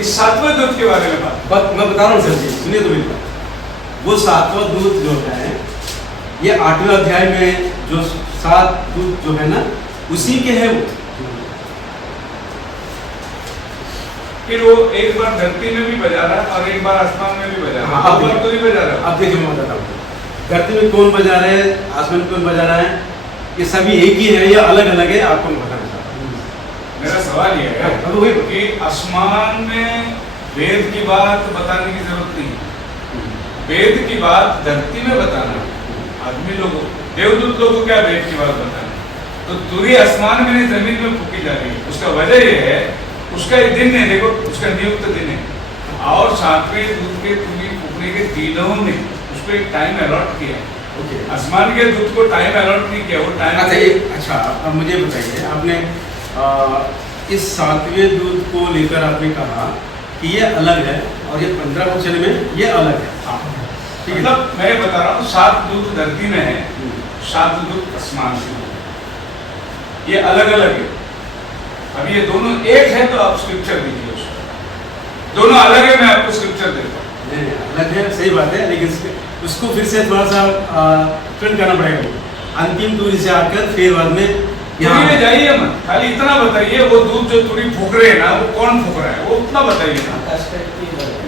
इस 7वें दूत के बारे में बात। मैं बता रहा हूँ सर जी, सुनिए तो मेरी बात। वो 7वां दूत जो है ये 8वें अध्याय में जो 7 दूत जो है ना, उसी के है वो। फिर वो एक बार धरती में भी बजा रहा है और एक बार आसमान में भी बजा रहा है। हाँ, अब बार तो नहीं बजा रहा। अब देखिए मैं बताता हूँ, धरती में कौन बजा रहा है, आसमान में कौन बजा रहा है, ये सभी एक ही है या अलग अलग है, आपको मैं बताना चाहता हूँ। मेरा सवाल ये है अब वही कि आसमान में वेद की बात बताने की जरूरत नहीं। वेद की बात धरती में बताना, आदमी लोगों, देवदूत लोगों क्या वेद की बात बताना। तो तुरी आसमान में नहीं जमीन में फूकी जा रही है। उसका वजह ये है, उसका एक दिन है, देखो उसका नियुक्त दिन है, और 7वें दूत के तुरी फूकने के दिनों में उसको एक टाइम अलॉट किया है। आसमान के दूत को टाइम अलॉट नहीं किया, वो टाइम। अच्छा, अब मुझे बताइए, आपने इस 7वें दूत को लेकर आपने कहा कि ये अलग है, और ये 15 वचन में ये अलग है। हाँ, मतलब मैं बता रहा हूँ 7 दूत धरती में है, 7 दूत आसमान में, ये अलग अलग है। अब ये दोनों एक है तो आप स्क्रिप्चर दीजिए उसको। दोनों अलग है, मैं आपको स्क्रिप्चर देता हूँ। नहीं, अलग है, सही बात है, लेकिन उसको फिर से थोड़ा सा ट्रेंड करना पड़ेगा। अंतिम दूरी से आकर फिर बाद में तुरी में जाइए मत, खाली इतना बताइए वो दूध जो तुरी फूक रहे हैं ना, वो कौन फूक रहा है, वो उतना बताइए ना।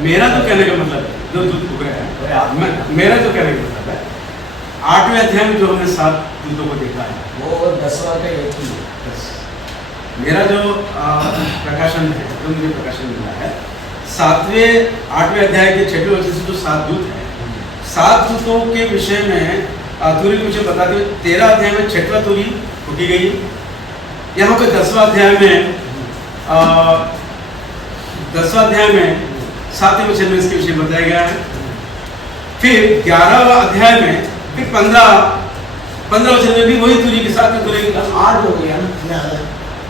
मेरा तो कहने का मतलब है, जो दूध फूक रहे हैं, मेरा तो कहने का मतलब है 8वें अध्याय में जो हमने 7 दूतों को देखा है वो 10वां का एक ही है। मेरा जो प्रकाशन है, जो मुझे प्रकाशन मिला है 8वें अध्याय के 6वें वचन से जो 7 दूत है, 7 दूतों के विषय में तुरी के विषय बताते हुए 13 अध्याय में 6वां तुरी फूकी गई। यहाँ पे 10वां अध्याय में 7वें वचन में इसके विषय बताया गया है। फिर 11वां अध्याय में फिर 15 वचन में भी वही तुरी के साथ में तुरी 8 हो गया ना,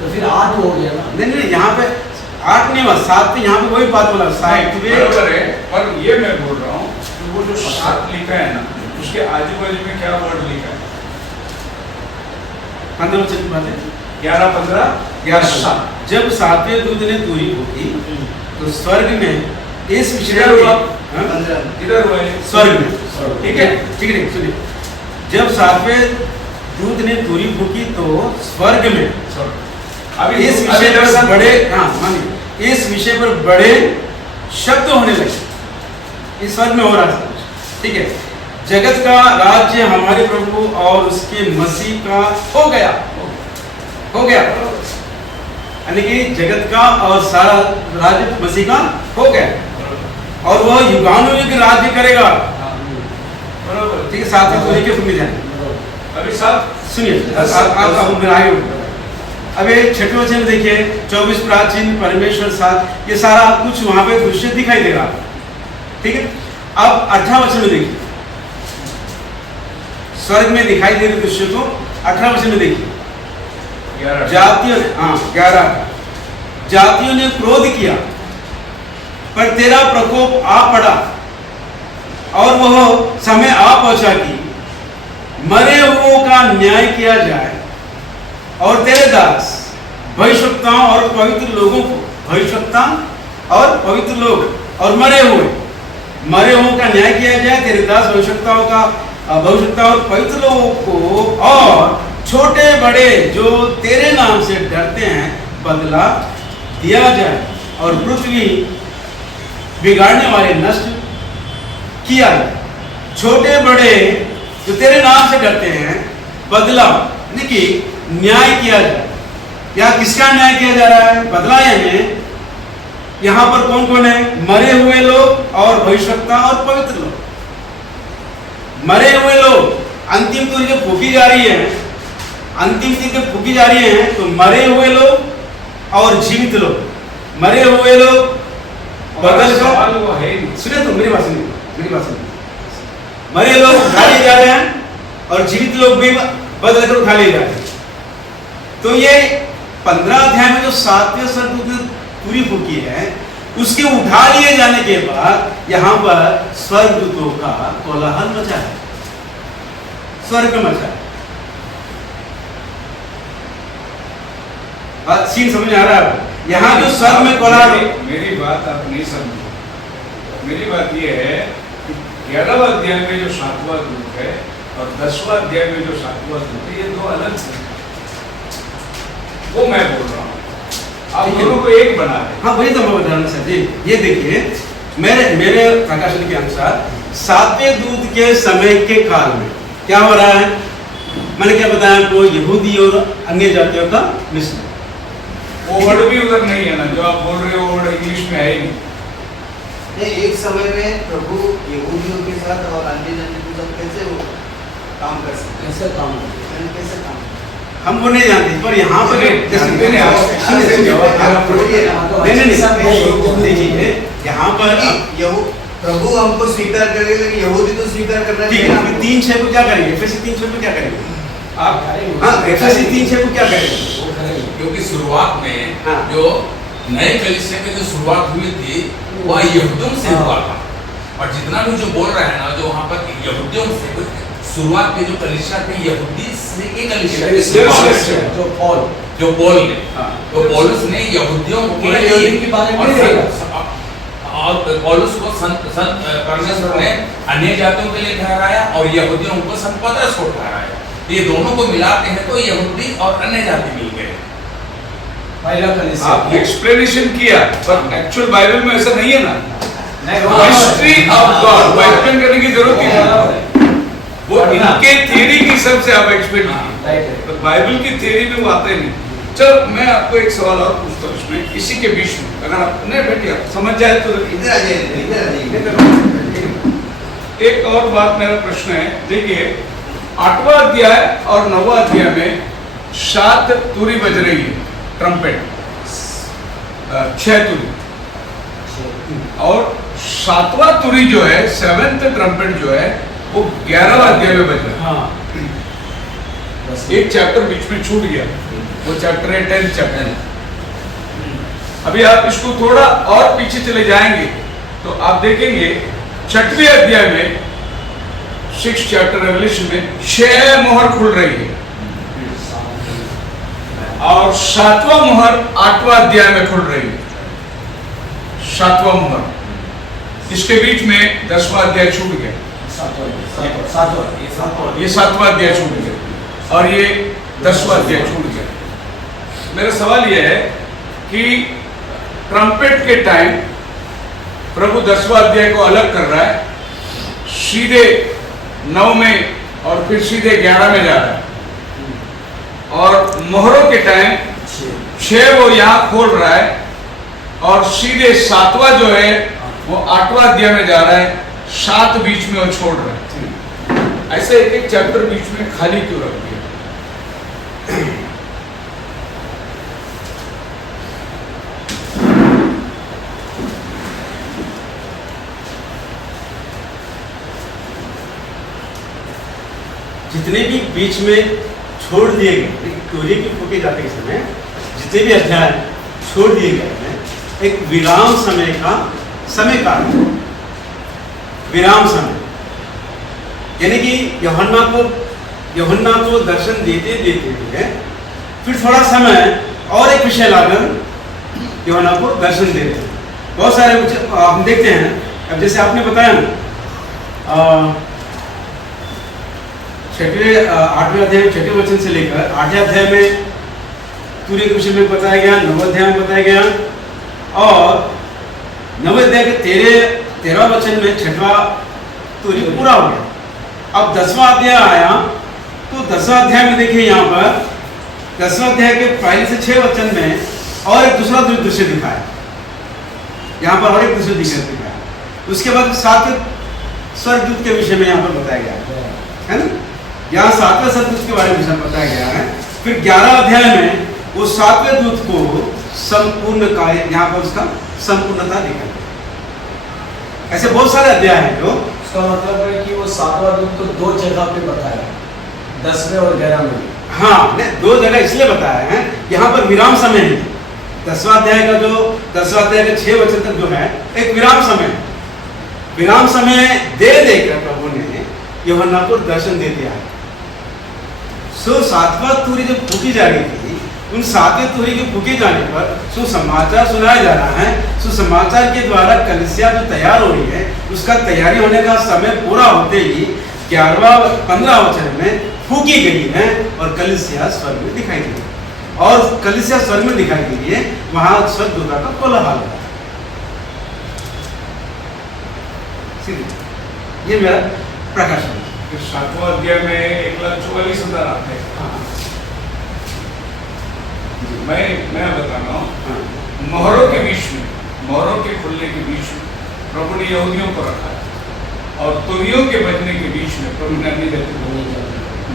तो फिर 8 हो गया ना। नहीं, यहाँ पे 8 नहीं हुआ, 7 यहाँ पे वही बात बोला। बराबर है, पर ये मैं बोल रहा हूँ कि वो जो 7 लिखा है ना, उसके आजू बाजू में क्या वर्ड लिखा है? 15 वचन की बात है, 11, 15, 11। जब 7वें दूत ने तुरी फूकी तो स्वर्ग में इस विषय किधर हुआ? किधर हुआ? स्वर्ग में। ठीक है, सुनिए, जब 7वें दूत ने तुरी फूकी तो स्वर्ग में अभी इस विषय पर बड़े, हाँ मानिए, इस विषय पर बड़े शब्द होने लगे। इस स्वर्ग में हो रहा है, ठीक है। जगत का राज्य हमारे प्रभु और उसके मसीह का हो गया, यानी कि जगत का और सारा राज्य मसीह का हो गया, और वह युगानुयुग राज्य करेगा। बराबर। ठीक है, 7वें तूरी के में जाए। अभी साहब सुनिए, आप मेरा आगे अब ये 6वें वचन में देखिए, 24 प्राचीन परमेश्वर साथ, ये सारा कुछ वहां पे दृश्य दिखाई देगा। ठीक है, अब 18 वचन में देखिए, स्वर्ग में दिखाई दे रहे दृश्य को 18 वचन में देखिए। 11 जातियों ने, हाँ 11, जातियों ने क्रोध किया पर तेरा प्रकोप आ पड़ा और वह समय आ पहुंचा कि मरे हुओं का न्याय किया जाए और तेरे दास भविष्यवक्ताओं और पवित्र लोगों को, भविष्यवक्ता और पवित्र लोग और मरे हुओं का न्याय किया जाए, तेरे दास भविष्यवक्ता और पवित्र लोगों को और छोटे बड़े जो तेरे नाम से डरते हैं बदला दिया जाए और पृथ्वी बिगाड़ने वाले नष्ट किया जाए। छोटे बड़े जो तेरे नाम से डरते हैं बदला यानी कि न्याय किया जाए। यहाँ किसका न्याय किया जा रहा है? बदला यानी यहाँ पर कौन कौन है? मरे हुए लोग और भविष्यवक्ता और पवित्र लोग। मरे हुए लोग अंतिम तूरी जब फूकी जा रही है, अंतिम तूरी जब फूकी जा रही है तो मरे हुए लोग और जीवित लोग। मरे हुए लोग बदल सवाल वो है नहीं। सुने तो मेरी बात सुनिए। मरे लोग उठा लिए जा रहे हैं और जीवित लोग भी बदल कर उठा लिए जा रहे हैं। तो ये 15 अध्याय में जो 7वें स्वर्गदूत पूरी फूकी है, उसके उठा लिए जाने के बाद यहाँ पर स्वर्गदूतों का कोलाहल मचा है, स्वर्ग में मचा है। बात सीन समझ आ रहा है? यहाँ जो स्वर्ग में कोलाहल, मेरी बात आप नहीं समझे। मेरी बात ये है कि 11वां अध्याय में जो 7वां दूत है और 10वां अध्याय में जो 7वां दूत है, ये दो अलग हैं। वो मैं बोल रहा हूँ, आप दोनों को एक बना रहे। हाँ वही तो मैं बता रहा हूँ सर जी। ये देखिए, मेरे प्रकाशन के अनुसार 7वें दूत के समय के काल में क्या हो रहा है? मैंने क्या बताया आपको? यहूदी और अन्य जातियों का मिश्रण। वो वर्ड भी उधर नहीं है ना, जो आप बोल रहे हो वो वर्ड इंग्लिश में है ही नहीं। एक समय में प्रभु यहूदियों के साथ और अन्य जातियों के साथ कैसे वो काम कर सकते कैसे काम हैं? कैसे काम? हम वो नहीं जानते, पर यहाँ पर देखिए यहाँ पर प्रभु हमको स्वीकार करेंगे, लेकिन यहूदी तो स्वीकार करना ठीक है। हम 3:6 को क्या करेंगे? एफएससी 3:6 को क्या करेंगे? आप हाँ, एफएससी 3:6 को क्या करेंगे? क्योंकि शुरुआत में हाँ। जो नए कलीसिया की जो शुरुआत हुई थी वह यहूदियों से हुआ था, और जितना भी जो बोल रहे हैं ना, जो वहाँ पर यहूदियों से शुरुआत के जो कलीसिया थे, यहूदी से एक कलीसिया की शुरुआत है। जो पौल ने, तो पौलुस ने यहूदियों के लिए और पौलुस को संत परमेश्वर ने अन्य जातियों के लिए ठहराया और यहूदियों को संत पतरस को ठहराया। ये दोनों को मिलाते हैं तो यहूदी और अन्य जाति मिल गए। आप एक्सप्लेनेशन किया, पर एक्चुअल बाइबल में ऐसा नहीं है ना। हिस्ट्री ऑफ गॉड वो एक्सप्लेन करने की जरूरत नहीं है। वो इनके थियरी की हिसाब से आप एक्सप्लेन कीजिए, तो बाइबल की थियरी में वो आते नहीं। चलो मैं आपको एक सवाल और पूछता हूँ इसमें, इसी के बीच में, अगर आप नहीं बैठिए, समझ जाए तो इधर आ जाइए। एक और बात, मेरा प्रश्न है, देखिए 8वां अध्याय और 9वां अध्याय में 7 तुरी बज रही है, ट्रम्पेट 6 तुरी, और 7वां तुरी जो है, 7th ट्रम्पेट जो है वो 11वां अध्याय में बज रहा है। एक चैप्टर बीच में छूट गया, वो चैप्टर है 10th चैप्टर। अभी आप इसको थोड़ा और पीछे चले जाएंगे तो आप देखेंगे 6वें अध्याय में, 6th चैप्टर रेवलेशन में 6 मोहर खुल रही है, और 7वां मोहर 8वां अध्याय में खुल रही है। 7वां मोहर, इसके बीच में 10वां अध्याय छूट गया, ये 7वां अध्याय छूट गया और ये 10वां अध्याय छूट गया। मेरा सवाल यह है कि ट्रम्पेट के टाइम प्रभु 10वां अध्याय को अलग कर रहा है, सीधे 9 में और फिर सीधे 11 में जा रहा है, और मोहरों के टाइम 6 वो यहाँ खोल रहा है और सीधे 7वां जो है वो 8वां अध्याय में जा रहा है, 7 बीच में वो छोड़ रहा है। ऐसे एक एक चैप्टर बीच में खाली क्यों रख दिया? जितने भी बीच में छोड़ दिए गए तूर्य की फूके जाते के समय जितने भी अध्याय छोड़ दिए गए हैं, एक विराम समय काल, विराम समय, यानी कि यूहन्ना को दर्शन देते हुए फिर थोड़ा समय और एक विषय लाकर यूहन्ना को दर्शन देते हैं। बहुत सारे हम देखते हैं, अब जैसे आपने बताया ना 8वें अध्याय 6वें वचन से लेकर 8वें अध्याय में तूर्य के विषय में बताया गया, 9वें अध्याय में बताया गया, और 9वें अध्याय के 13वां वचन में 6वां तूर्य पूरा हो गया। अब 10वां अध्याय आया तो 10वां अध्याय में देखिए यहाँ पर 10वां अध्याय के पहले से 6 वचन में और एक दूसरा दृश्य दिखाया, यहाँ पर और एक दूसरा दृश्य दिखाया। उसके बाद 7वें स्वर्गदूत के विषय में यहाँ पर बताया गया है ना, यहाँ 7वें स्वर्गदूत के बारे में बताया गया है। फिर 11 अध्याय में वो 7वें दूत को संपूर्ण कार्य, यहाँ पर उसका संपूर्णता दिखाई। ऐसे बहुत सारे अध्याय हैं जो उसका मतलब है कि वो 7वां दूत को 2 जगह पे बताया, 10वें और 11वें में। हाँ, 2 जगह इसलिए बताया है, यहाँ पर विराम समय है। 10वां अध्याय का 6 वचन तक जो है एक विराम समय है। विराम समय दे देकर प्रभु ने यूहन्ना को दर्शन दे दिया है। सो 7वां तूर्य जब फूकी जा रही थी, उन 7वें तूर्य के फूके जाने पर सुसमाचार सुनाया जा रहा है। सुसमाचार के द्वारा कलीसिया जो तैयार हो रही है, उसका तैयारी होने का समय पूरा होते ही 15 वचन में फूकी गई है और कलीसिया स्वर्ग में दिखाई दी। और कलीसिया स्वर्ग में दिखाई दी है, वहां स्वर्गदूतों का कोलाहल है। ये मेरा प्रकाशन। फिर 7वां अध्याय में 1,44,000 आते हैं। हाँ। मैं बता रहा हूँ, मोहरों के बीच में, मोहरों के खुलने के बीच में प्रभु ने यहूदियों को रखा है, और तुरियों के बजने के बीच में प्रभु ने अन्य जाति को रखा।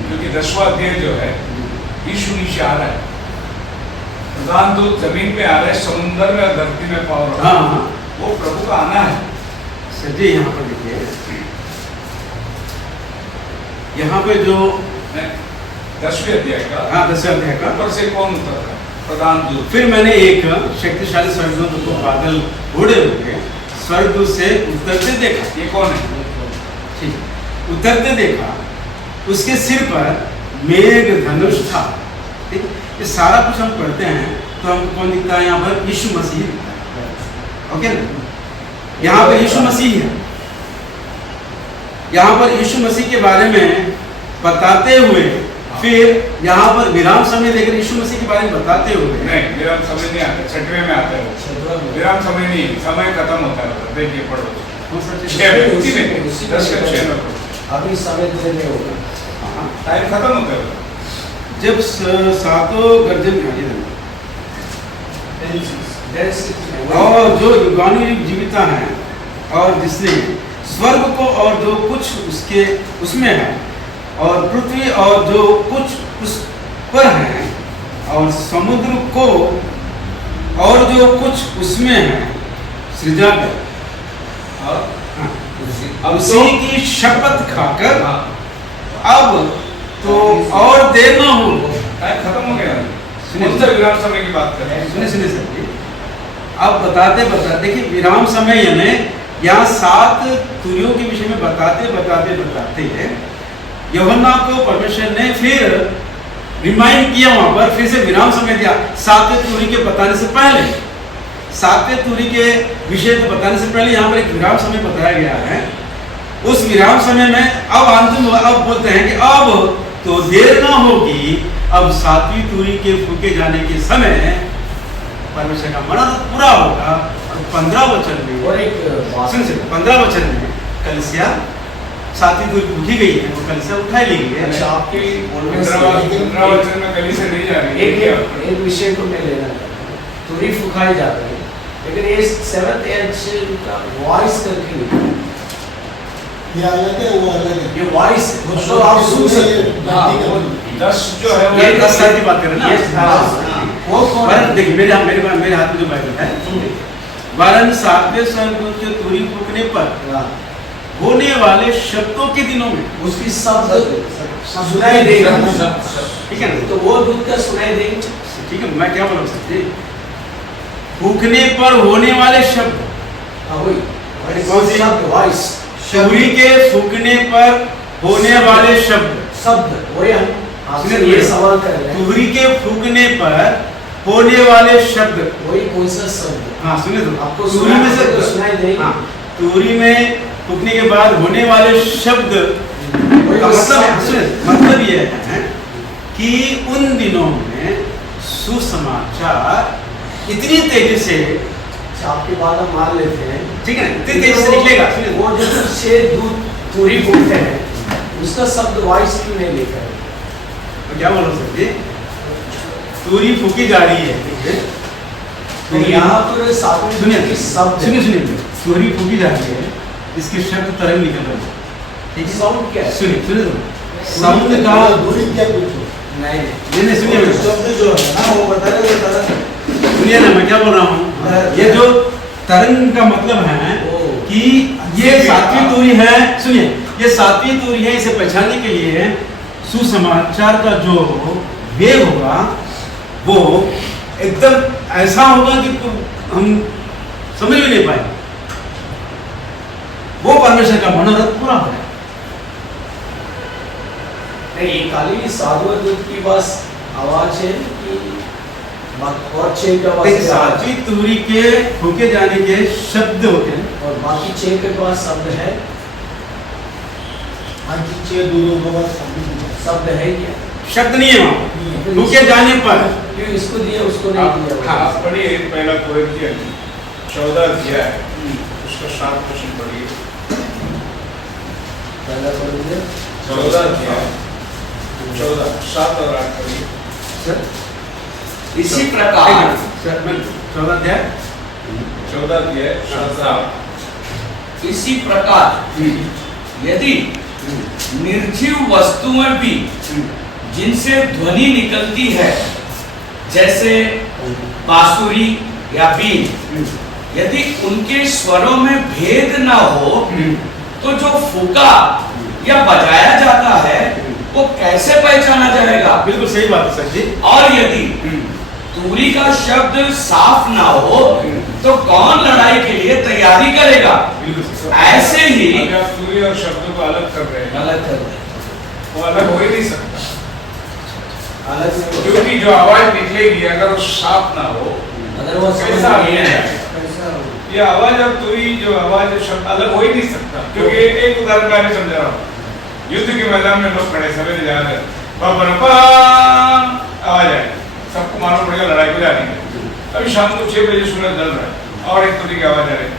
क्योंकि 10वां अध्याय जो है, यीशु नीचे आ रहा है, प्रधान दूत जमीन पे आ रहा है, समुद्र में और धरती में पाव रहा है। हाँ, वो प्रभु का आना है। सजी यहाँ पर देखिए, यहाँ पे जो 10वें अध्याय का, हाँ 10वें अध्याय का ऊपर से कौन उतर रहा है? प्रधान दूत। फिर मैंने एक शक्तिशाली स्वर्गदूत को बादल उड़े हुए स्वर्गदूत से उतरते देखा। ये कौन है? ठीक, उतरते देखा, उसके सिर पर मेघ धनुष था। ठीक, ये सारा कुछ हम पढ़ते हैं तो हमको कौन दिखता है? यहाँ पर यीशु मसीह दिखता है। ओके ना, यहाँ पर यीशु मसीह है। यहाँ पर यीशु मसीह के बारे में बताते हुए, फिर यहाँ पर विराम समय देकर यीशु मसीह के बारे में बताते हुए, नहीं, विराम समय नहीं आता, 6वें में आता है। विराम समय नहीं, समय खत्म होता है। देखिए पढ़ो, 6 में 10 के 6 में पढ़ो। अभी समय देने होगा, टाइम खत्म होता है। जब 7 गर्जन और जो युगानु युग जीविता है, और जिसने स्वर्ग को और जो कुछ उसके उसमें है, और पृथ्वी और जो कुछ उस पर है, और समुद्र को और जो कुछ उसमें है सृजा गया। अब उसी की शपथ खाकर अब तो और देर ना हो। टाइम खत्म हो गया। सुनिए, विराम समय की बात कर रहे हैं। सुनिए सर जी, अब बताते देखिए विराम समय यानी यहाँ 7 तुरियों के विषय में बताते हैं यूहन्ना को परमेश्वर ने फिर रिमाइंड किया, वहां पर फिर से विराम समय दिया 7वें तुरी के बताने से पहले। 7वें तुरी के विषय को बताने से पहले यहाँ पर एक विराम समय बताया गया है। उस विराम समय में अब अंतिम अब बोलते हैं कि अब तो देर ना होगी, अब 7वीं तुरी के फूके जाने के समय परमेश्वर का मनोरथ पूरा होगा। और 15 वचन में, और एक 15 वचन में कलीसिया 7वीं तुरी फूकी गई है, वो कलीसिया उठाई ली गई है। अच्छा, आपके 15 वचन में कली से नहीं जा रही है। एक विषय को मैं लेना चाहता हूँ, तुरी फुकाई जा रही है, लेकिन ये 7th एंड का वॉइस करके ये अलग है, वो अलग है। ये वॉइस मतलब आप सुन सकते हो। 10 जो है वो ये 10 साल की बात कर रहे हैं ना। वो कौन है? वरन देखिए मेरे हाथ में जो बाइबल है, वरन 7वें स्वर्गदूत के तुरी फूंकने पर होने वाले शब्दों के दिनों में उसकी शब्द सुनाई देगा, ठीक है ना। तो वो दूध का सुनाई देगा। ठीक है, मैं क्या बोल सकते हैं, फूंकने पर होने वाले शब्द, हाँ वही कौन सी? शब्द वॉइस, तुरी के फूंकने पर होने वाले शब्द, शब्द वही हम आपसे सुनिए, ये सवाल कर रहे हैं, तुरी के फूंकने पर होने वाले शब्द। वही कौन सा शब्द? हाँ सुनिए, तो आपको तुरी में से तो सुनाई देगा। हाँ, तुरी में फूंकने के बाद होने वाले शब्द वही का मतलब शब्द। सुनिए, मतलब ये है कि उन दिनों में सुसमाचार इतनी तेजी से, आपकी बात हम मान लेते हैं, ठीक है, इतनी तेजी से निकलेगा। सुनिए, वो जो 6 दूध तुरी फूकते हैं, उसका शब्द वॉइस क्यों नहीं लिखा है? तो क्या बोल सकते, तुरी फूकी जा रही है, ठीक है, तो यहाँ पर सातवें सुनिए दूत की शब्द सुनिए, तुरी फूकी जा रही है, इसके शब्द तरंग निकल रहे हैं, ठीक है। साउंड क्या है? सुनिए साउंड का दूरी क्या पूछो? नहीं सुनिए शब्द जो है ना वो बता रहे हो, बता रहे सुनिए ना, मैं क्या बोल रहा हूँ, ये जो तरंग का मतलब है कि ये 7वीं तुरी है। सुनिए, ये 7वीं तुरी है, इसे पहचानने के लिए सुसमाचार का जो वेग होगा वो एकदम ऐसा होगा कि हम समझ भी नहीं पाए, वो परमेश्वर का मनोरथ पूरा हो जाए। नहीं, खाली सातवें दूत की बस आवाज है कि और 6 का बस देखिए, 7वीं तुरी के फूके जाने के शब्द होते हैं, और बाकी 6 के पास शब्द है। हाँ जी, 6 दूरों के बाद शब्द है क्या? शब्द नहीं है वहाँ फूके जाने पर। क्यों इसको दिया उसको नहीं दिया? हाँ, पढ़िए पहला कोरिन्थियन 14 अध्याय उसका 7 क्वेश्चन पढ़िए। पहला कोरिन्थियन 14 अध्याय 14 7 और 8 पढ़िए। सर इसी प्रकार सर मैं 14 अध्याय 14 अध्याय 7 और 8। इसी प्रकार यदि निर्जीव वस्तुएं भी जिनसे ध्वनि निकलती है, जैसे बांसुरी या बीन, यदि उनके स्वरों में भेद न हो, तो जो फूका या बजाया जाता है वो कैसे पहचाना जाएगा? बिल्कुल सही बात है सर जी। और यदि तुरी का शब्द साफ ना हो तो कौन लड़ाई के लिए तैयारी करेगा? बिल्कुल ऐसे ही अगर आप तुरी और शब्द को अलग कर रहे हैं, अलग कर दे, वो अलग हो ही नहीं सकता, अलग से क्योंकि जो आवाज निकलेगी अगर वो साफ ना हो, अगर वो समझ कैसा नहीं है, है? ये आवाज और तुरी जो आवाज और शब्द अलग हो ही नहीं सकता। क्योंकि एक उदाहरण मैं समझा रहा हूँ, युद्ध के मैदान में लोग खड़े सवेरे जा रहे आवाज आए, सबको मालूम पड़ेगा लड़ाई को जानी है। अभी शाम को 6 बजे सूरज ढल रहा है और एक तुरी की आवाज आ रही है,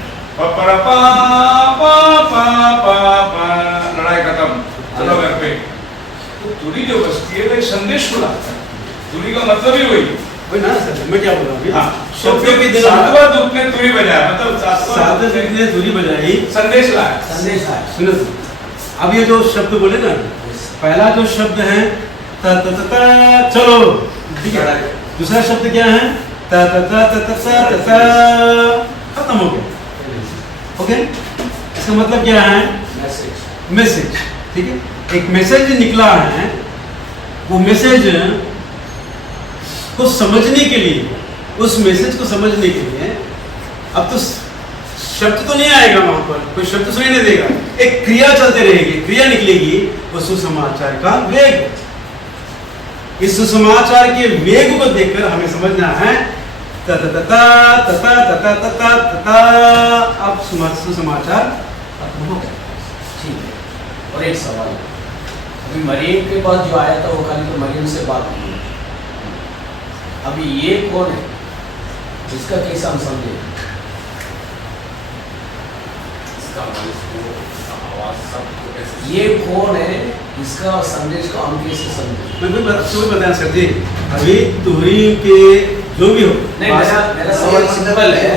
लड़ाई खत्म, चलो घर पे। तो तुरी जो बजती है वो संदेश को लाता है, तुरी का मतलब ही वही ना सर, मैं क्या बोल रहा हूँ, हाँ। शब्दों के दिनों में 7वां दूत ने तुरी बजाया, मतलब 7वें दूत ने तुरी बजाई, संदेश लाया। संदेश है। सुनो अब ये जो शब्द बोले ना, पहला जो शब्द है त त त त, चलो ठीक है, दूसरा शब्द क्या है त त त त त त त, खत्म हो गया। ओके, इसका मतलब क्या है? मैसेज, ठीक है, एक मैसेज निकला है, वो मैसेज को समझने के लिए, उस मैसेज को समझने के लिए अब तो शब्द तो नहीं आएगा वहां पर, कोई शब्द सुनाई नहीं देगा, एक क्रिया चलते रहेगी, क्रिया निकलेगी, वो सुसमाचार का वेग। इस सुसमाचार के वेग को देखकर हमें समझना है त त त त त त त त त, अब सुसमाचार खत्म हो गया। ठीक है। और एक सवाल, अभी मरियम के पास जो आया था वो खाली तो मरियम से बात की, अभी ये कौन है जिसका कैसे हम समझे? ये कौन है इसका संदेश को हम कैसे समझे? मैं भी बताया सर जी, अभी तुरी के जो भी हो, नहीं, मेरा सवाल सिंपल है,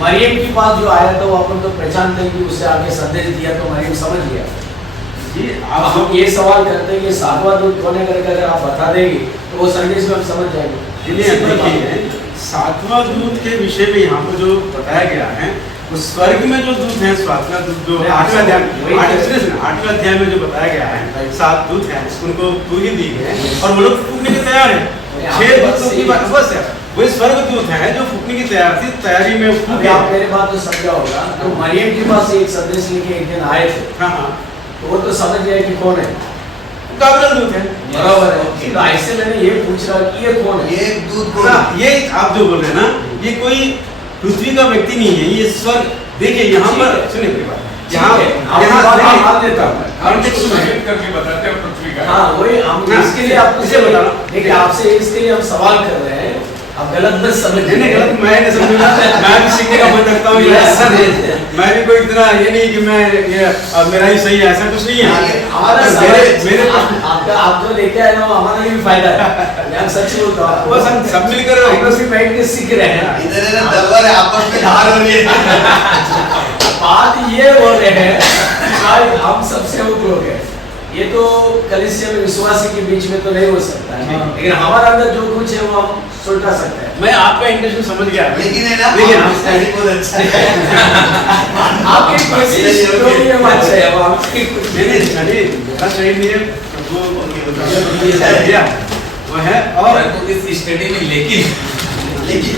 मरियम के पास जो आया था वो अपन तो पहचानते हैं कि उससे आगे संदेश दिया तो मरियम समझ गया। जी अब हम ये सवाल करते हैं कि सातवां दूत कौन है करके अगर आप बता देंगे तो वो संदेश में हम समझ जाएंगे। देखिए, सातवां दूत के विषय में यहाँ पर जो बताया गया है वो स्वर्ग में जो दूत है, सातवां दूत जो आठवां अध्याय में जो बताया गया है 7 दूत हैं उनको पूरी दी है और वो लोग फूकने के तैयार है। 6 दूतों की बस है, वो स्वर्ग दूत है जो फूकने की तैयारी में अभी आप मेरे बात तो समझा होगा तो मरियम के पास एक संदेश लेके एक दिन आए थे। हाँ तो वो तो समझ गया कि कौन है, गाब्रिएल दूत है। बराबर है। तो ऐसे मैंने ये पूछ रहा कि ये कौन है। ये दूध को ये आप जो बोल रहे हैं ना, ये कोई पृथ्वी का व्यक्ति नहीं है, ये स्वर्ग। देखिए यहाँ पर सुनिए मेरी बात, यहाँ मान लेता हूँ मैं। हम संकेत करके बताते हैं पृथ्वी का। हाँ वही हम इसके लिए आपको इसे बताना। देखिए आपसे इसके लिए हम सवाल कर रहे हैं, आप गलत मत समझिए। नहीं गलत मैं नहीं समझूंगा, मैं भी सीखने का मन रखता हूँ। मैं भी कोई इतना ये नहीं कि मैं ये मेरा ही सही है, ऐसा कुछ नहीं है। हमारा मेरे आपका आप जो लेके आए हो हमारा भी फायदा है। मैं सच बोलता हूँ, बस हम सब मिलकर आपस में बैठ के सीख रहे हैं। इधर है ना दबर है, आपस में धार हो रही है। बात ये बोल रहे हैं शायद हम सबसे ऊपर हो गए। ये तो कलीसिया में विश्वासी के बीच में तो नहीं हो सकता है, लेकिन हमारे अंदर जो कुछ है वो हम सुलटा सकते हैं। मैं आपका इंटेंशन समझ गया, लेकिन है ना लेकिन बहुत अच्छा है। आपकी कोशिश जो भी है वो अच्छा है, वो आपकी नहीं मेरा सही नहीं है, वो ये सब दिया वो है। और तो इस स्टडी में लेकिन लेकिन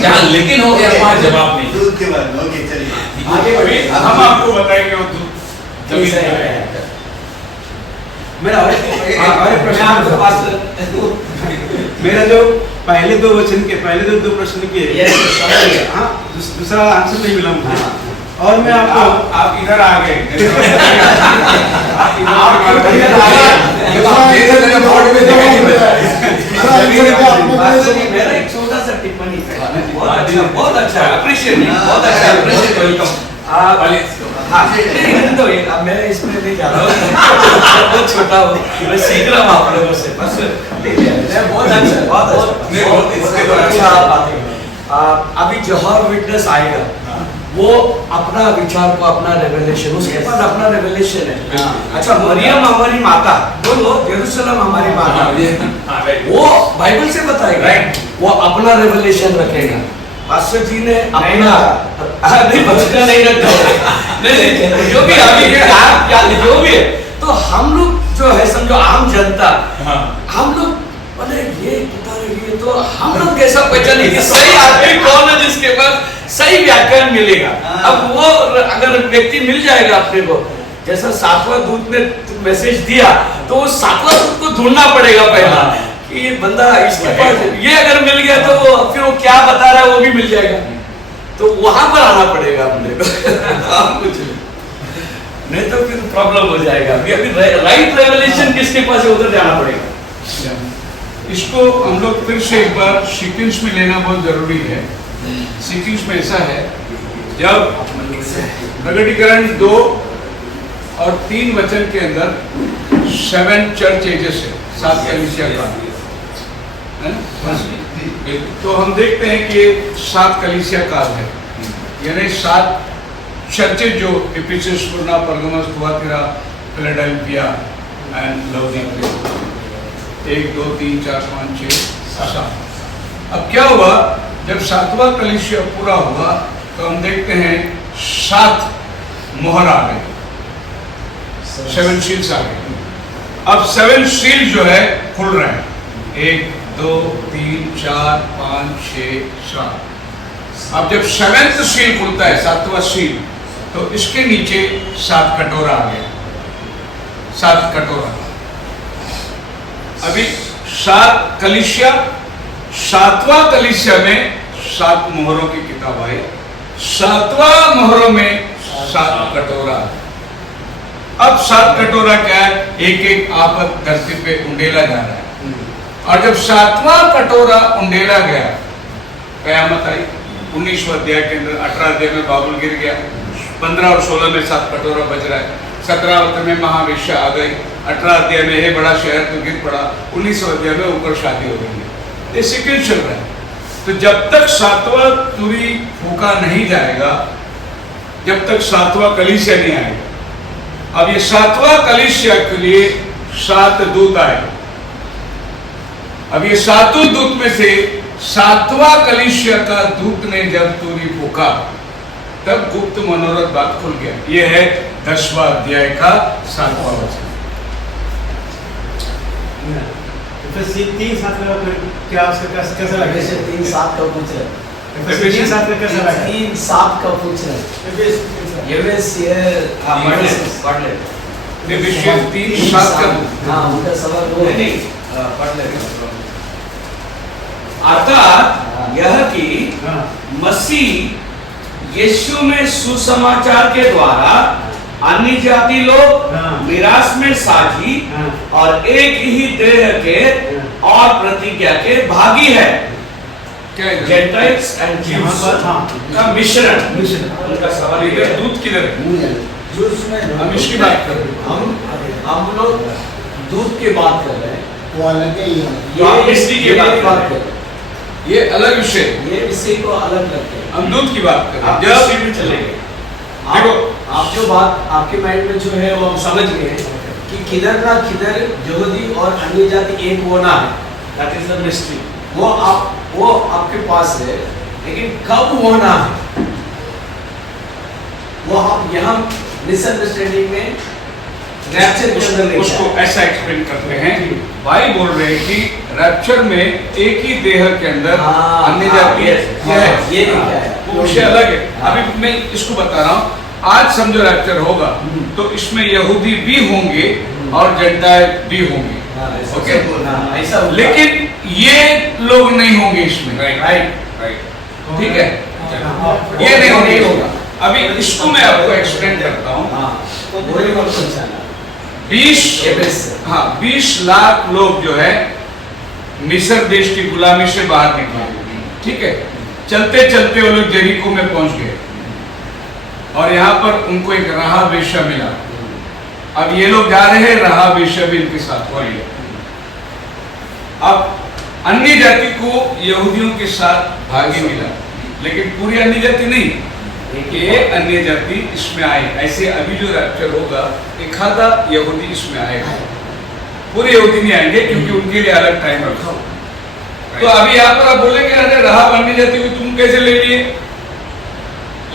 जहाँ लेकिन हो गया वहाँ जवाब नहीं। दूध के बाद ओके चलिए आगे अभी हम आपको बताएंगे वो जमीन सही का है। है। मेरा और एक प्रश्न आपके पास, मेरा जो पहले दो वचन के पहले दो प्रश्न किए, हाँ दूसरा आंसर नहीं मिला मुझे। और मैं आपको आप इधर आ गए। मेरा एक छोटा सा टिप्पणी है। बहुत अच्छा अप्रिशिएट बहुत अच्छा अप्रिशिएट वेलकम। हाँ नहीं तो अब मैं इसमें नहीं जा रहा हूँ, बहुत छोटा हूँ, मैं सीख रहा हूँ आप लोगों से बस। बहुत अच्छा बहुत इसके तो अच्छा बात है। अभी जौहर विटनेस आएगा, वो अपना विचार को अपना रेवलेशन, उसके पास अपना रेवलेशन है। अच्छा मरियम हमारी माता, बोलो यरूशलेम हमारी माता, वो बाइबल से बताएगा, वो अपना रेवलेशन रखेगा। पास्टर जी ने अपना नहीं बचका नहीं रखा, नहीं जो भी अभी क्या जो भी है, तो हम लोग जो है समझो आम जनता, हम लोग बोले ये पता नहीं, तो हम लोग कैसा पहचाने कि सही आदमी कौन है जिसके पास सही व्याकरण मिलेगा। अब वो अगर व्यक्ति मिल जाएगा अपने को, जैसा सातवां दूत ने मैसेज दिया तो वो सातवां दूत को ढूंढना पड़ेगा पहला कि ये बंदा इसके पास ये अगर मिल गया तो वो फिर वो क्या बता रहा है वो भी मिल जाएगा, तो वहां पर आना पड़ेगा अपने को। कुछ नहीं तो फिर प्रॉब्लम हो जाएगा। अभी राइट रेवलेशन किसके पास है उधर जाना पड़ेगा। इसको हम लोग फिर से एक बार सीक्वेंस में लेना बहुत जरूरी है। सीक्वेंस में ऐसा है, जब प्रकटीकरण 2 और 3 वचन के अंदर 7 चर्च एजेस है, 7 कलीसिया का है ना, तो हम देखते हैं कि 7 कलीसिया काल है, यानी 7 चर्चेज जो इफिसस, स्मुर्ना, परगमस, थुआतीरा, फिलाडेल्फिया एंड लवोदिकिया, 1 2 3 4 5 6 7। अब क्या हुआ जब 7वां कलीसिया पूरा हुआ तो हम देखते हैं 7 मोहर आ गए, 7 सील्स आ गए। अब 7 सील जो है खुल रहे हैं, 1 2 3 4 5 6 7। अब जब 7th सील खुलता है, 7वां सील, तो इसके नीचे 7 कटोरा आ गया, 7 कटोरा। अभी 7 कलीसिया, 7वां कलीसिया में 7 मोहरों की किताब आई, 7वां मोहरों में 7 कटोरा। अब 7 कटोरा क्या है, एक एक आपत धरती पे उंडेला जा रहा है। और जब 7वां कटोरा उंडेला गया, कयामत आई। 19वें अध्याय के अंदर 18 अध्याय में बाबुल गिर गया, 15 और 16 में 7 कटोरा बज रहा है, 17 में महावेश्या आ गई, 18 अध्याय में ये बड़ा शहर तो गिर पड़ा, 19वें अध्याय में ऊपर शादी हो गई है। ये सीक्वेंस चल रहा है। तो जब तक सातवां तुरी फूका नहीं जाएगा, जब तक सातवां कलीसिया नहीं आएगा। अब ये सातवां कलीसिया के लिए 7 दूत आए। अब ये 7 दूत में से 7वां कलीसिया का दूत ने जब तुरी फूका, तब गुप्त मनोरथ बात खुल गया। ये है 10वां अध्याय का 7वां वचन। फिर 3:7 का क्या उसका कैसा लगा? एफेसियंस 3:7 का पूछ रहे हैं। फिर 3:7 का कैसा लगा? 3:7 का पूछ रहे हैं। एफेसियंस पढ़ ले। एफेसियंस 3:7 का हाँ, उनका सवाल वो है। पढ़ ले। अर्थात यह कि हाँ। मसीह यीशु में सुसमाचार के द्वारा अन्य जाति लोग हाँ। विरासत में साझी हाँ। और एक ही देह के और प्रतिज्ञा के भागी है। क्या है? जेंटाइल्स एंड यहाँ ज्यूज पर, हाँ। का मिश्रण। मिश्रण। उनका सवाल ये इधर है। दूत किधर है? जूस में हम इसकी बात कर रहे हैं। हम लोग दूध की बात कर रहे हैं। वो अलग है, ये अलग है। तो आप मिस्त्री की बात कर रहे हैं। ये अलग विषय, ये विषय को अलग रखते हैं। हम दूत की बात कर आप रहे हैं। मिस्त्री में चलेंगे। आप जो बात आपके माइंड में जो है वो हम समझ गए हैं कि किधर ना किधर यहूदी और अन्य जाति एक होना है। That is the mystery. वो आपके पास है, लेकिन कब होना है वो आप यहाँ मिसअंडरस्टैंडिंग में रैप्चर के अंदर ले उसको जाए। ऐसा एक्सप्लेन करते हैं। भाई बोल रहे हैं कि रैप्चर में एक ही देह के अंदर हाँ, अन्य हाँ, जाति ये है। ये नहीं क्या है। वो विषय अलग है। हाँ। अभी मैं इसको बता रहा हूँ। आज समझो रैप्चर होगा तो इसमें यहूदी भी होंगे और जनताएं भी होंगे। हाँ, ऐसा ओके? हाँ, ऐसा होगा। लेकिन ये लोग नहीं होंगे इसमें। राइट। ठीक है, ये नहीं होगा। अभी इसको मैं आपको एक्सप्लेन करता हूँ। हाँ, बोले मत समझाना। 20 लाख लोग जो है मिस्र देश की गुलामी से बाहर निकले। ठीक है, चलते चलते वो लोग जेरिको में पहुंच गए और यहाँ पर उनको एक राहाब वेश्या मिला। अब ये लोग जा रहे हैं, राहाब वेश्या भी इनके साथ हो रही है। अब अन्य जाति को यहूदियों के साथ भागी मिला, लेकिन पूरी अन्य जाति नहीं, ये अन्य जाति इसमें आए। ऐसे अभी जो रैप्चर होगा एक आधा यहूदी इसमें आएगा, पूरे यहूदी नहीं आएंगे क्योंकि उनके लिए अलग टाइम रखा। तो अभी यहाँ पर आप बोलेंगे अरे राहाब अन्य जाति को तुम कैसे ले लिए?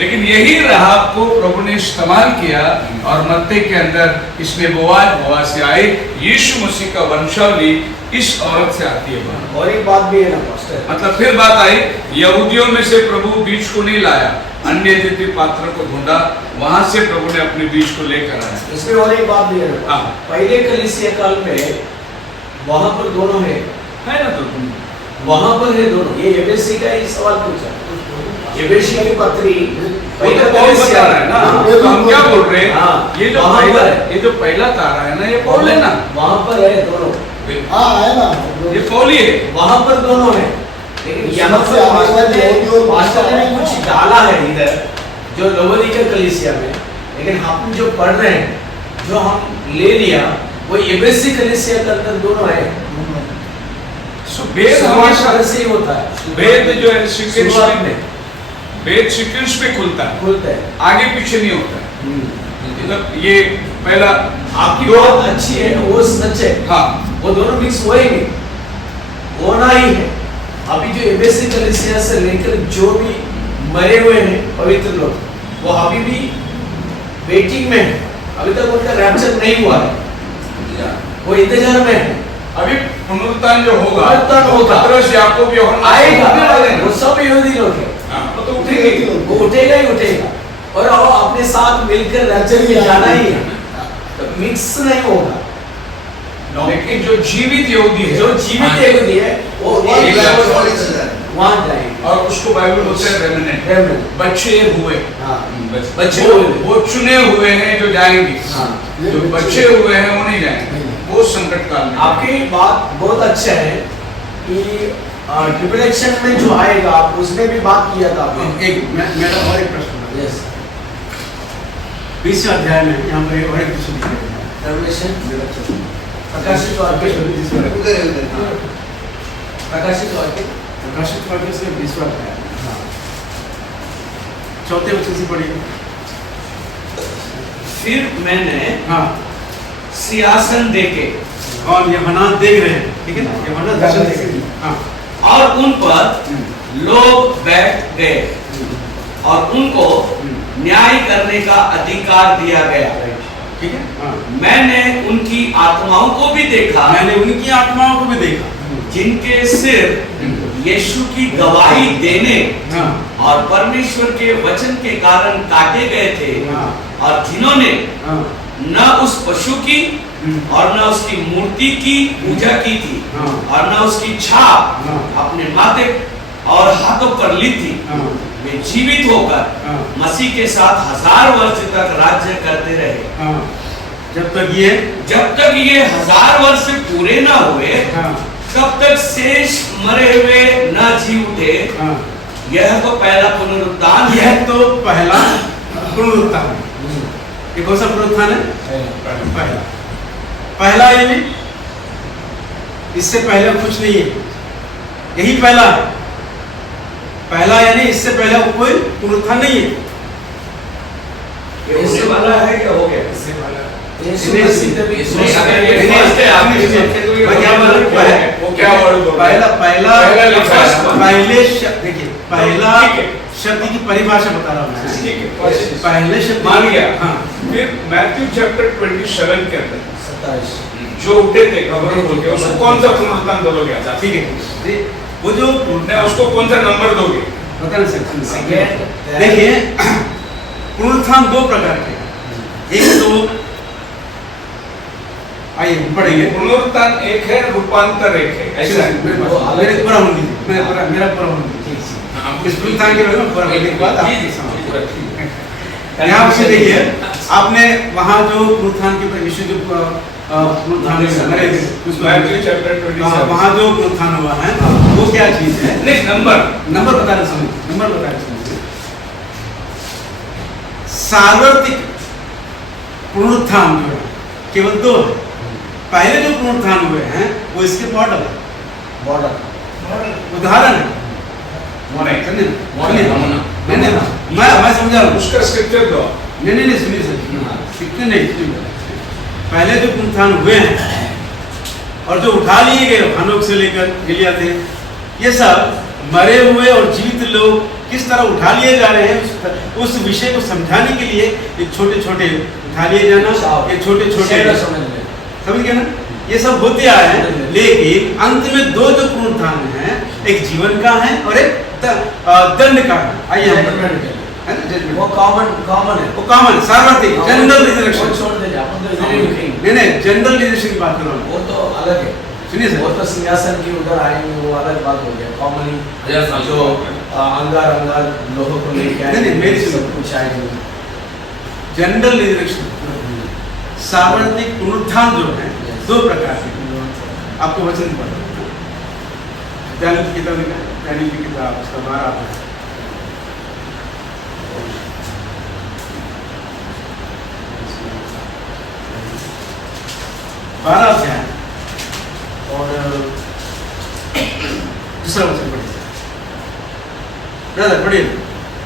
लेकिन यही राहाब को प्रभु ने इस्तेमाल किया और मत्ते के अंदर इसने बोआज से आए। यीशु मसीह का वंशावली इस औरत से आती है बाहर। और एक बात भी है ना पास्टर, मतलब फिर बात आई, यहूदियों में से प्रभु बीज को नहीं लाया, अन्य जाति पात्र को ढूंढा, वहां से प्रभु ने अपने बीज को लेकर आया। इसमें और एक बात भी है ना। हाँ। पहले कलीसिया काल में वहां पर दोनों है ना? तो वहां पर है दोनों। ये एबेसी का ही सवाल पूछा। एबेसी की पत्री वो तो पौल बता रहा है ना। हाँ। तो हम क्या बोल रहे हैं? हाँ। ये जो वहाँ पहला पर- ये जो पहला तारा है ना, ये पौल है ना, वहां पर है दोनों। हाँ, है ना। ये पौल ही है। वहां पर दोनों है, लेकिन यहाँ उसमें पर से आगे पास्टर यहूदी और पास्टर ने मुसलमान कुछ डाला है इधर जो लवोदिकिया कलीसिया में, लेकिन हम जो पढ़ रहे हैं, जो हम ले लिया, वो एबेसी कलीसिया के अंदर दोनों है। वेद हमेशा से ही होता है। वेद जो है सीक्वेंस शुरुआत में, वेद सीक्वेंस में खुलता है, खुलता है। आगे पीछे नहीं होता है। मतलब ये पहला आपकी बात अच्छी है, वो सच है। हाँ, वो दोनों मिक्स होएंगे, होना ही है। अभी जो एबेसी कलीसिया से लेकर जो भी मरे हुए हैं पवित्र लोग, वो अभी भी वेटिंग में है। अभी तक उनका रैप्चर नहीं हुआ है, वो इंतजार में है। अभी पुनरुत्थान जो होगा, पुनरुत्थान होगा। पतरस, याकूब, यूहन्ना आएगा, उठने वाले हैं। वो सब यहूदी लोग हैं। हाँ, वो तो उठेंगे। वो उठेगा ही उठेगा, और वो अपने साथ मिलकर रैप्चर में जाना ही है। तो मिक्स नहीं होगा। लेकिन जो जीवित यहूदी है, जो जीवित यहूदी है वो एक एक लाख वहां जाएंगे। और उसको बाइबल बोलते हैं रेमिनेंट, Remnant। बच्चे हुए। हाँ। बच्चे वो चुने हुए हैं जो जाएंगे। हाँ। जो बच्चे हुए हैं वो नहीं जाएंगे, वो संकट काल में। आपकी बात बहुत अच्छा है कि ट्रिब्यूलेशन में जो आएगा, आप उसमें भी बात किया था आपने। एक मेरा और एक प्रश्न है। यस, 20 अध्याय में यहाँ पे और एक प्रश्न दिया गया है। ट्रिब्यूलेशन प्रकाशित वाक्य, उधर है, उधर। प्रकाशित वाक्य प्रकाशित वाक्य से 20वां अध्याय। हाँ। चौथे वचन से पढ़िए। फिर मैंने हाँ। सिंहासन देखे और यूहन्ना देख रहे हैं, ठीक है ना, यूहन्ना दर्शन देख रहे हैं। हाँ। और उन पर लोग बैठ गए और उनको न्याय करने का अधिकार दिया गया। ठीक है। हाँ। मैंने उनकी आत्माओं को भी देखा, मैंने उनकी आत्माओं को भी देखा जिनके सिर यीशु की गवाही देने हाँ। और परमेश्वर के वचन के कारण काटे गए थे, हाँ। और जिन्होंने हाँ। न उस पशु की और न उसकी मूर्ति की पूजा की थी, हाँ। और न उसकी छाप हाँ। अपने माथे और हाथों पर ली थी, हाँ। वे जीवित होकर हाँ। मसीह के साथ 1000 वर्ष तक राज्य करते रहे। हाँ। जब तक ये 1000 वर्ष पूरे ना हुए, हाँ। तब तक शेष मरे हुए न जी उठे। हाँ। यह तो पहला पुनरुत्थान है। यह तो पहला पुनरुत्थान है। ये कौन सा पुनरुत्थान है? पहला। पहला यानी इससे पहले कुछ नहीं है, यही पहला है। पहला यानी इससे पहले कोई पुनरुत्थान नहीं है। इससे वाला है क्या हो गया? इससे वाला यीशु मसीह ने भी यीशु नहीं, मसीह ये first है, आपके सबसे तो ये मैं क्या बोल रहा हूँ? वो क्या वर्ड बोल रहा है? पहला लिखा है। पहले शब्द देखिए, पहला ठीक है। शब्द की परिभाषा बता रहा हूँ मैं। ठीक है। पहले शब्द मान गया। हाँ। फिर मैथ्यू चैप्टर 27 के अंदर 27 जो उठे थे खबर बोल के, उसको कौन सा पुनरुत्थान बोलोगे आजाद? ठीक है। वो जो नहीं, उसको कौन सा नंबर दोगे? बता नहीं सकते। देखिए, पुनरुत्थान दो प्रकार के हैं। एक तो आइए पढ़ेंगे। पुनरुत्थान एक है, रूपांतर एक है, ऐसा है। मेरे पूरा होने दीजिए, मेरा पूरा होने दीजिए। इस पुनरुत्थान के बारे में पूरा होने के बाद आप यहाँ से देखिए, आपने वहाँ जो पुनरुत्थान के यीशु जो पुनरुत्थान मरे थे, मैथ्यू चैप्टर 27 वहाँ जो पुनरुत्थान हुआ है वो क्या चीज है? नहीं, नंबर बता रहे समझ, नंबर बता रहे समझ। सार्वत्रिक पुनरुत्थान जो है केवल दो है। पहले जो पुनरुत्थान हुए हैं वो इसके मॉडल है, उदाहरण है। मैं समझा रहा हूँ। उसका स्क्रिप्चर दो। नहीं सुनिए सर, कितने नहीं। पहले जो पुनरुत्थान हुए हैं और जो उठा लिए गए हनोक से लेकर गिलिया थे, ये सब मरे हुए और जीवित लोग किस तरह उठा लिए जा रहे हैं, उस विषय को समझाने के लिए ये छोटे छोटे उठा लिए जाना, ये छोटे छोटे समझ गए ना, ये सब होते आए हैं। लेकिन अंत में दो जो पुनरुत्थान हैं, एक जीवन का है और एक दंड का है। आइए वो कॉमन है, वो कॉमन सार्वत्रिक जनरल रिजरेक्शन। छोड़ दीजिए, अपन तो इधर ही रुकेंगे। नहीं जनरल रिजरेक्शन की बात कर रहा हूँ। वो तो अलग है। सुनिए सर, वो तो सिंहासन की उधर आएंगे, वो अलग बात हो गया। कॉमनली जो अंगार लोगों को लेके आए, नहीं, मेरी सुनो। सब कुछ आएंगे। जनरल रिजरेक्शन सार्वत्रिक पुनरुत्थान जो है दो प्रकार के। आपको वचन पढ़ा दानियल की किताब में, दानियल की किताब उसका 12 अध्याय। और दूसरा वचन पढ़िए ब्रदर, पढ़िए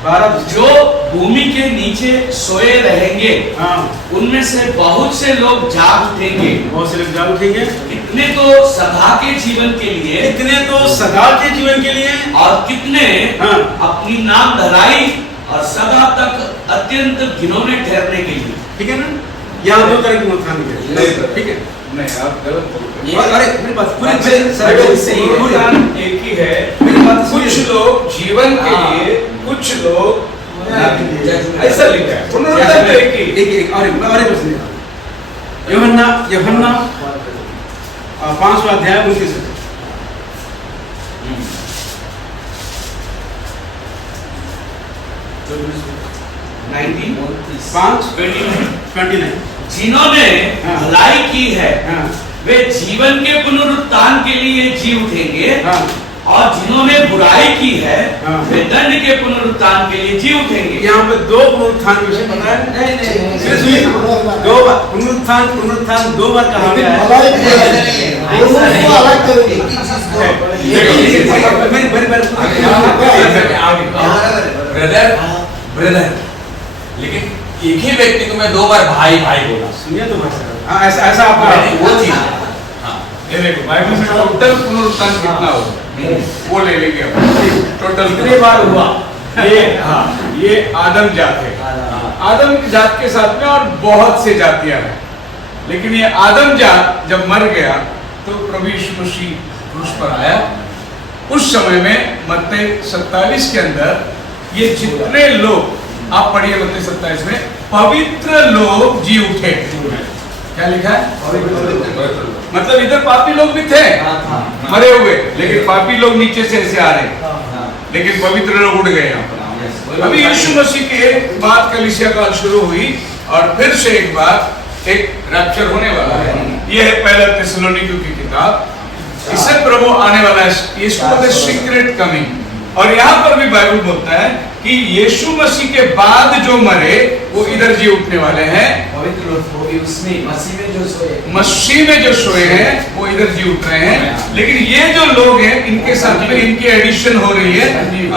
12। जो भूमि के नीचे सोए रहेंगे, हाँ, उनमें से बहुत से लोग जाग उठेंगे। बहुत से लोग जाग उठेंगे। कितने तो सदा के जीवन के लिए, कितने तो सदा के जीवन के लिए, और कितने हाँ, अपनी नाम धराई और सदा तक अत्यंत घिनौने ठहरने के लिए। ठीक है ना। यहाँ दो तरह की पुनरुत्थान है, ठीक है। नहीं, आप गलत बोल रहे और अरे मेरी बात पूरी पुनरुत्थान एक ही है। मेरी बात कुछ सुनिए। लोग जीवन के लिए, कुछ लोग ऐसा लिखा है। पुनरुत्थान तो एक ही। एक और प्रश्न है। यूहन्ना 5वां अध्याय 29 वचन। पाँच 29। जिन्होंने हाँ। भलाई की है, हाँ, वे जीवन के पुनरुत्थान के लिए जी उठेंगे, हाँ, और जिन्होंने बुराई की है, हाँ। वे दंड के पुनरुत्थान के लिए जी उठेंगे। यहाँ पे दो पुनरुत्थान विषय पता है? नहीं सुनिए, दो बार पुनरुत्थान 2 बार कहा गया है। भलाई की है, दोनों को अलग करेंगे। मेरी ब्रदर ब्रदर, लेकिन एक ही व्यक्ति को मैं 2 बार भाई भाई बोला। सुनिए तो भाई साहब, हाँ, ऐसा आपका नहीं, वो चीज हाँ ये देखो बाइबल में टोटल पुनरुत्थान कितना होगा वो ले लेंगे हम। टोटल कितनी बार हुआ? ये आदम जात है। आदम की जात के साथ में और बहुत से जातियां हैं, लेकिन ये आदम जात जब मर गया तो प्रभु यीशु मसीह क्रूस पर आया। उस समय में मत्ती 27 के अंदर ये जितने लोग, आप पढ़िए मत्ती 27 में, पवित्र लोग जी उठे। क्या लिखा है? मतलब इधर पापी लोग भी थे मरे हुए, लेकिन पापी लोग नीचे से ऐसे आ रहे, लेकिन पवित्र लोग उठ गए यहाँ पर। अभी यीशु मसीह के बाद कलीसिया काल शुरू हुई और फिर से एक बार एक रैप्चर होने वाला है। यह है पहला थिस्सलुनीकियों की किताब, इससे प्रभु आने वाला है, इसको बोलते हैं सीक्रेट कमिंग। और यहाँ पर भी बाइबल बोलता है कि यीशु मसीह के बाद जो मरे वो इधर जी उठने वाले हैं। पवित्र लोग वो भी उसमें मसीह में जो सोए, मसीह में जो सोए हैं वो इधर जी उठ रहे हैं। लेकिन ये जो लोग हैं इनके साथ में इनकी एडिशन हो रही है।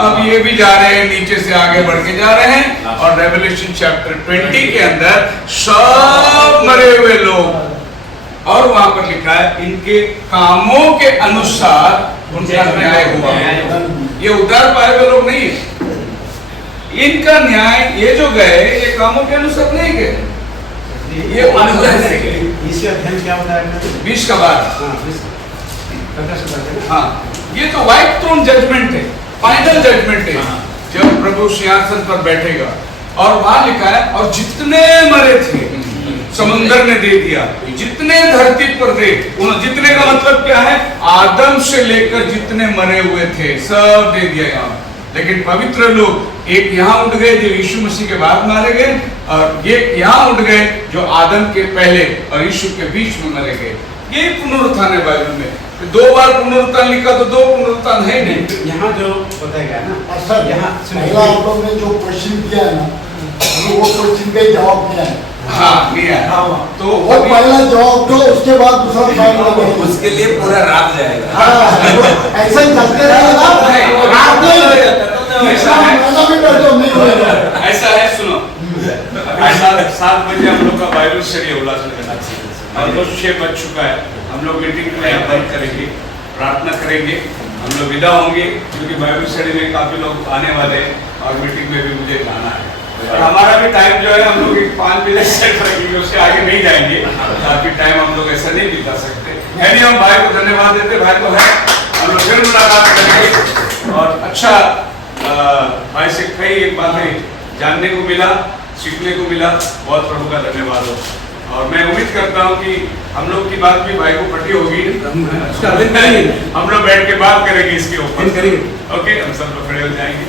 अब ये भी जा रहे हैं, नीचे से आगे बढ़ के जा रहे हैं। और रेवलेशन चैप्टर 20 के अंदर सब मरे हुए लोग, और वहां पर लिखा है इनके कामों के अनुसार उनका न्याय हुआ। ये उद्धार पाए हुए लोग नहीं है, इनका न्याय, ये जो गए ये कामों के अनुसार नहीं गए, ये अनुग्रह से गए। इसके अध्ययन क्या बताया? 20 का बाद, हाँ, ये तो व्हाइट थ्रोन जजमेंट है, फाइनल जजमेंट है, जब प्रभु सिंहासन पर बैठेगा। और वहां लिखा है और जितने मरे थे समुद्र ने दे दिया, जितने धरती पर थे, जितने का मतलब क्या है, आदम से लेकर जितने मरे हुए थे सब दे दिया यहाँ। लेकिन पवित्र लोग एक यहाँ उठ गए जो यीशु मसीह के बाद मारे गए, और ये यहाँ उठ गए जो आदम के पहले और यीशु के बीच में मरे गए। ये पुनरुत्थान है बाइबल में। 2 बार पुनरुत्थान लिखा तो 2 पुनरुत्थान है नहीं। यहाँ जो बताया गया ना, सर यहाँ पहला आप लोग ने जो क्वेश्चन किया है ना, वो क्वेश्चन का जवाब किया है। हाँ, लिया तो वो पहला जवाब दो, उसके बाद दूसरा सवाल। उसके लिए पूरा रात जाएगा। हाँ, ऐसा ही चलते रहेगा, रात नहीं ऐसा है, नहीं होगा। ऐसा है, सुनो, ऐसा 7 बजे हम लोग का बाइबल स्टडी उल्लासनगर और तो 6 बज चुका है। हम लोग मीटिंग में यहाँ बंद करेंगे, प्रार्थना करेंगे, हम लोग विदा होंगे, क्योंकि बाइबल स्टडी में काफी लोग आने वाले हैं और मीटिंग में भी मुझे जाना है। और हमारा भी टाइम जो है हम लोग 5 बजे सेट रखेंगे, उससे आगे नहीं जाएंगे, ताकि टाइम हम लोग ऐसा नहीं बिता सकते। यानी हम भाई को धन्यवाद देते, भाई को है, हम लोग फिर मुलाकात करेंगे। और अच्छा भाई से कई एक बातें जानने को मिला, सीखने को मिला, बहुत प्रभु का धन्यवाद हो। और मैं उम्मीद करता हूँ कि हम लोग की बात भी भाई को पटी होगी, हम लोग बैठ के बात करेंगे इसके ऊपर। ओके, हम सब लोग खड़े हो जाएंगे।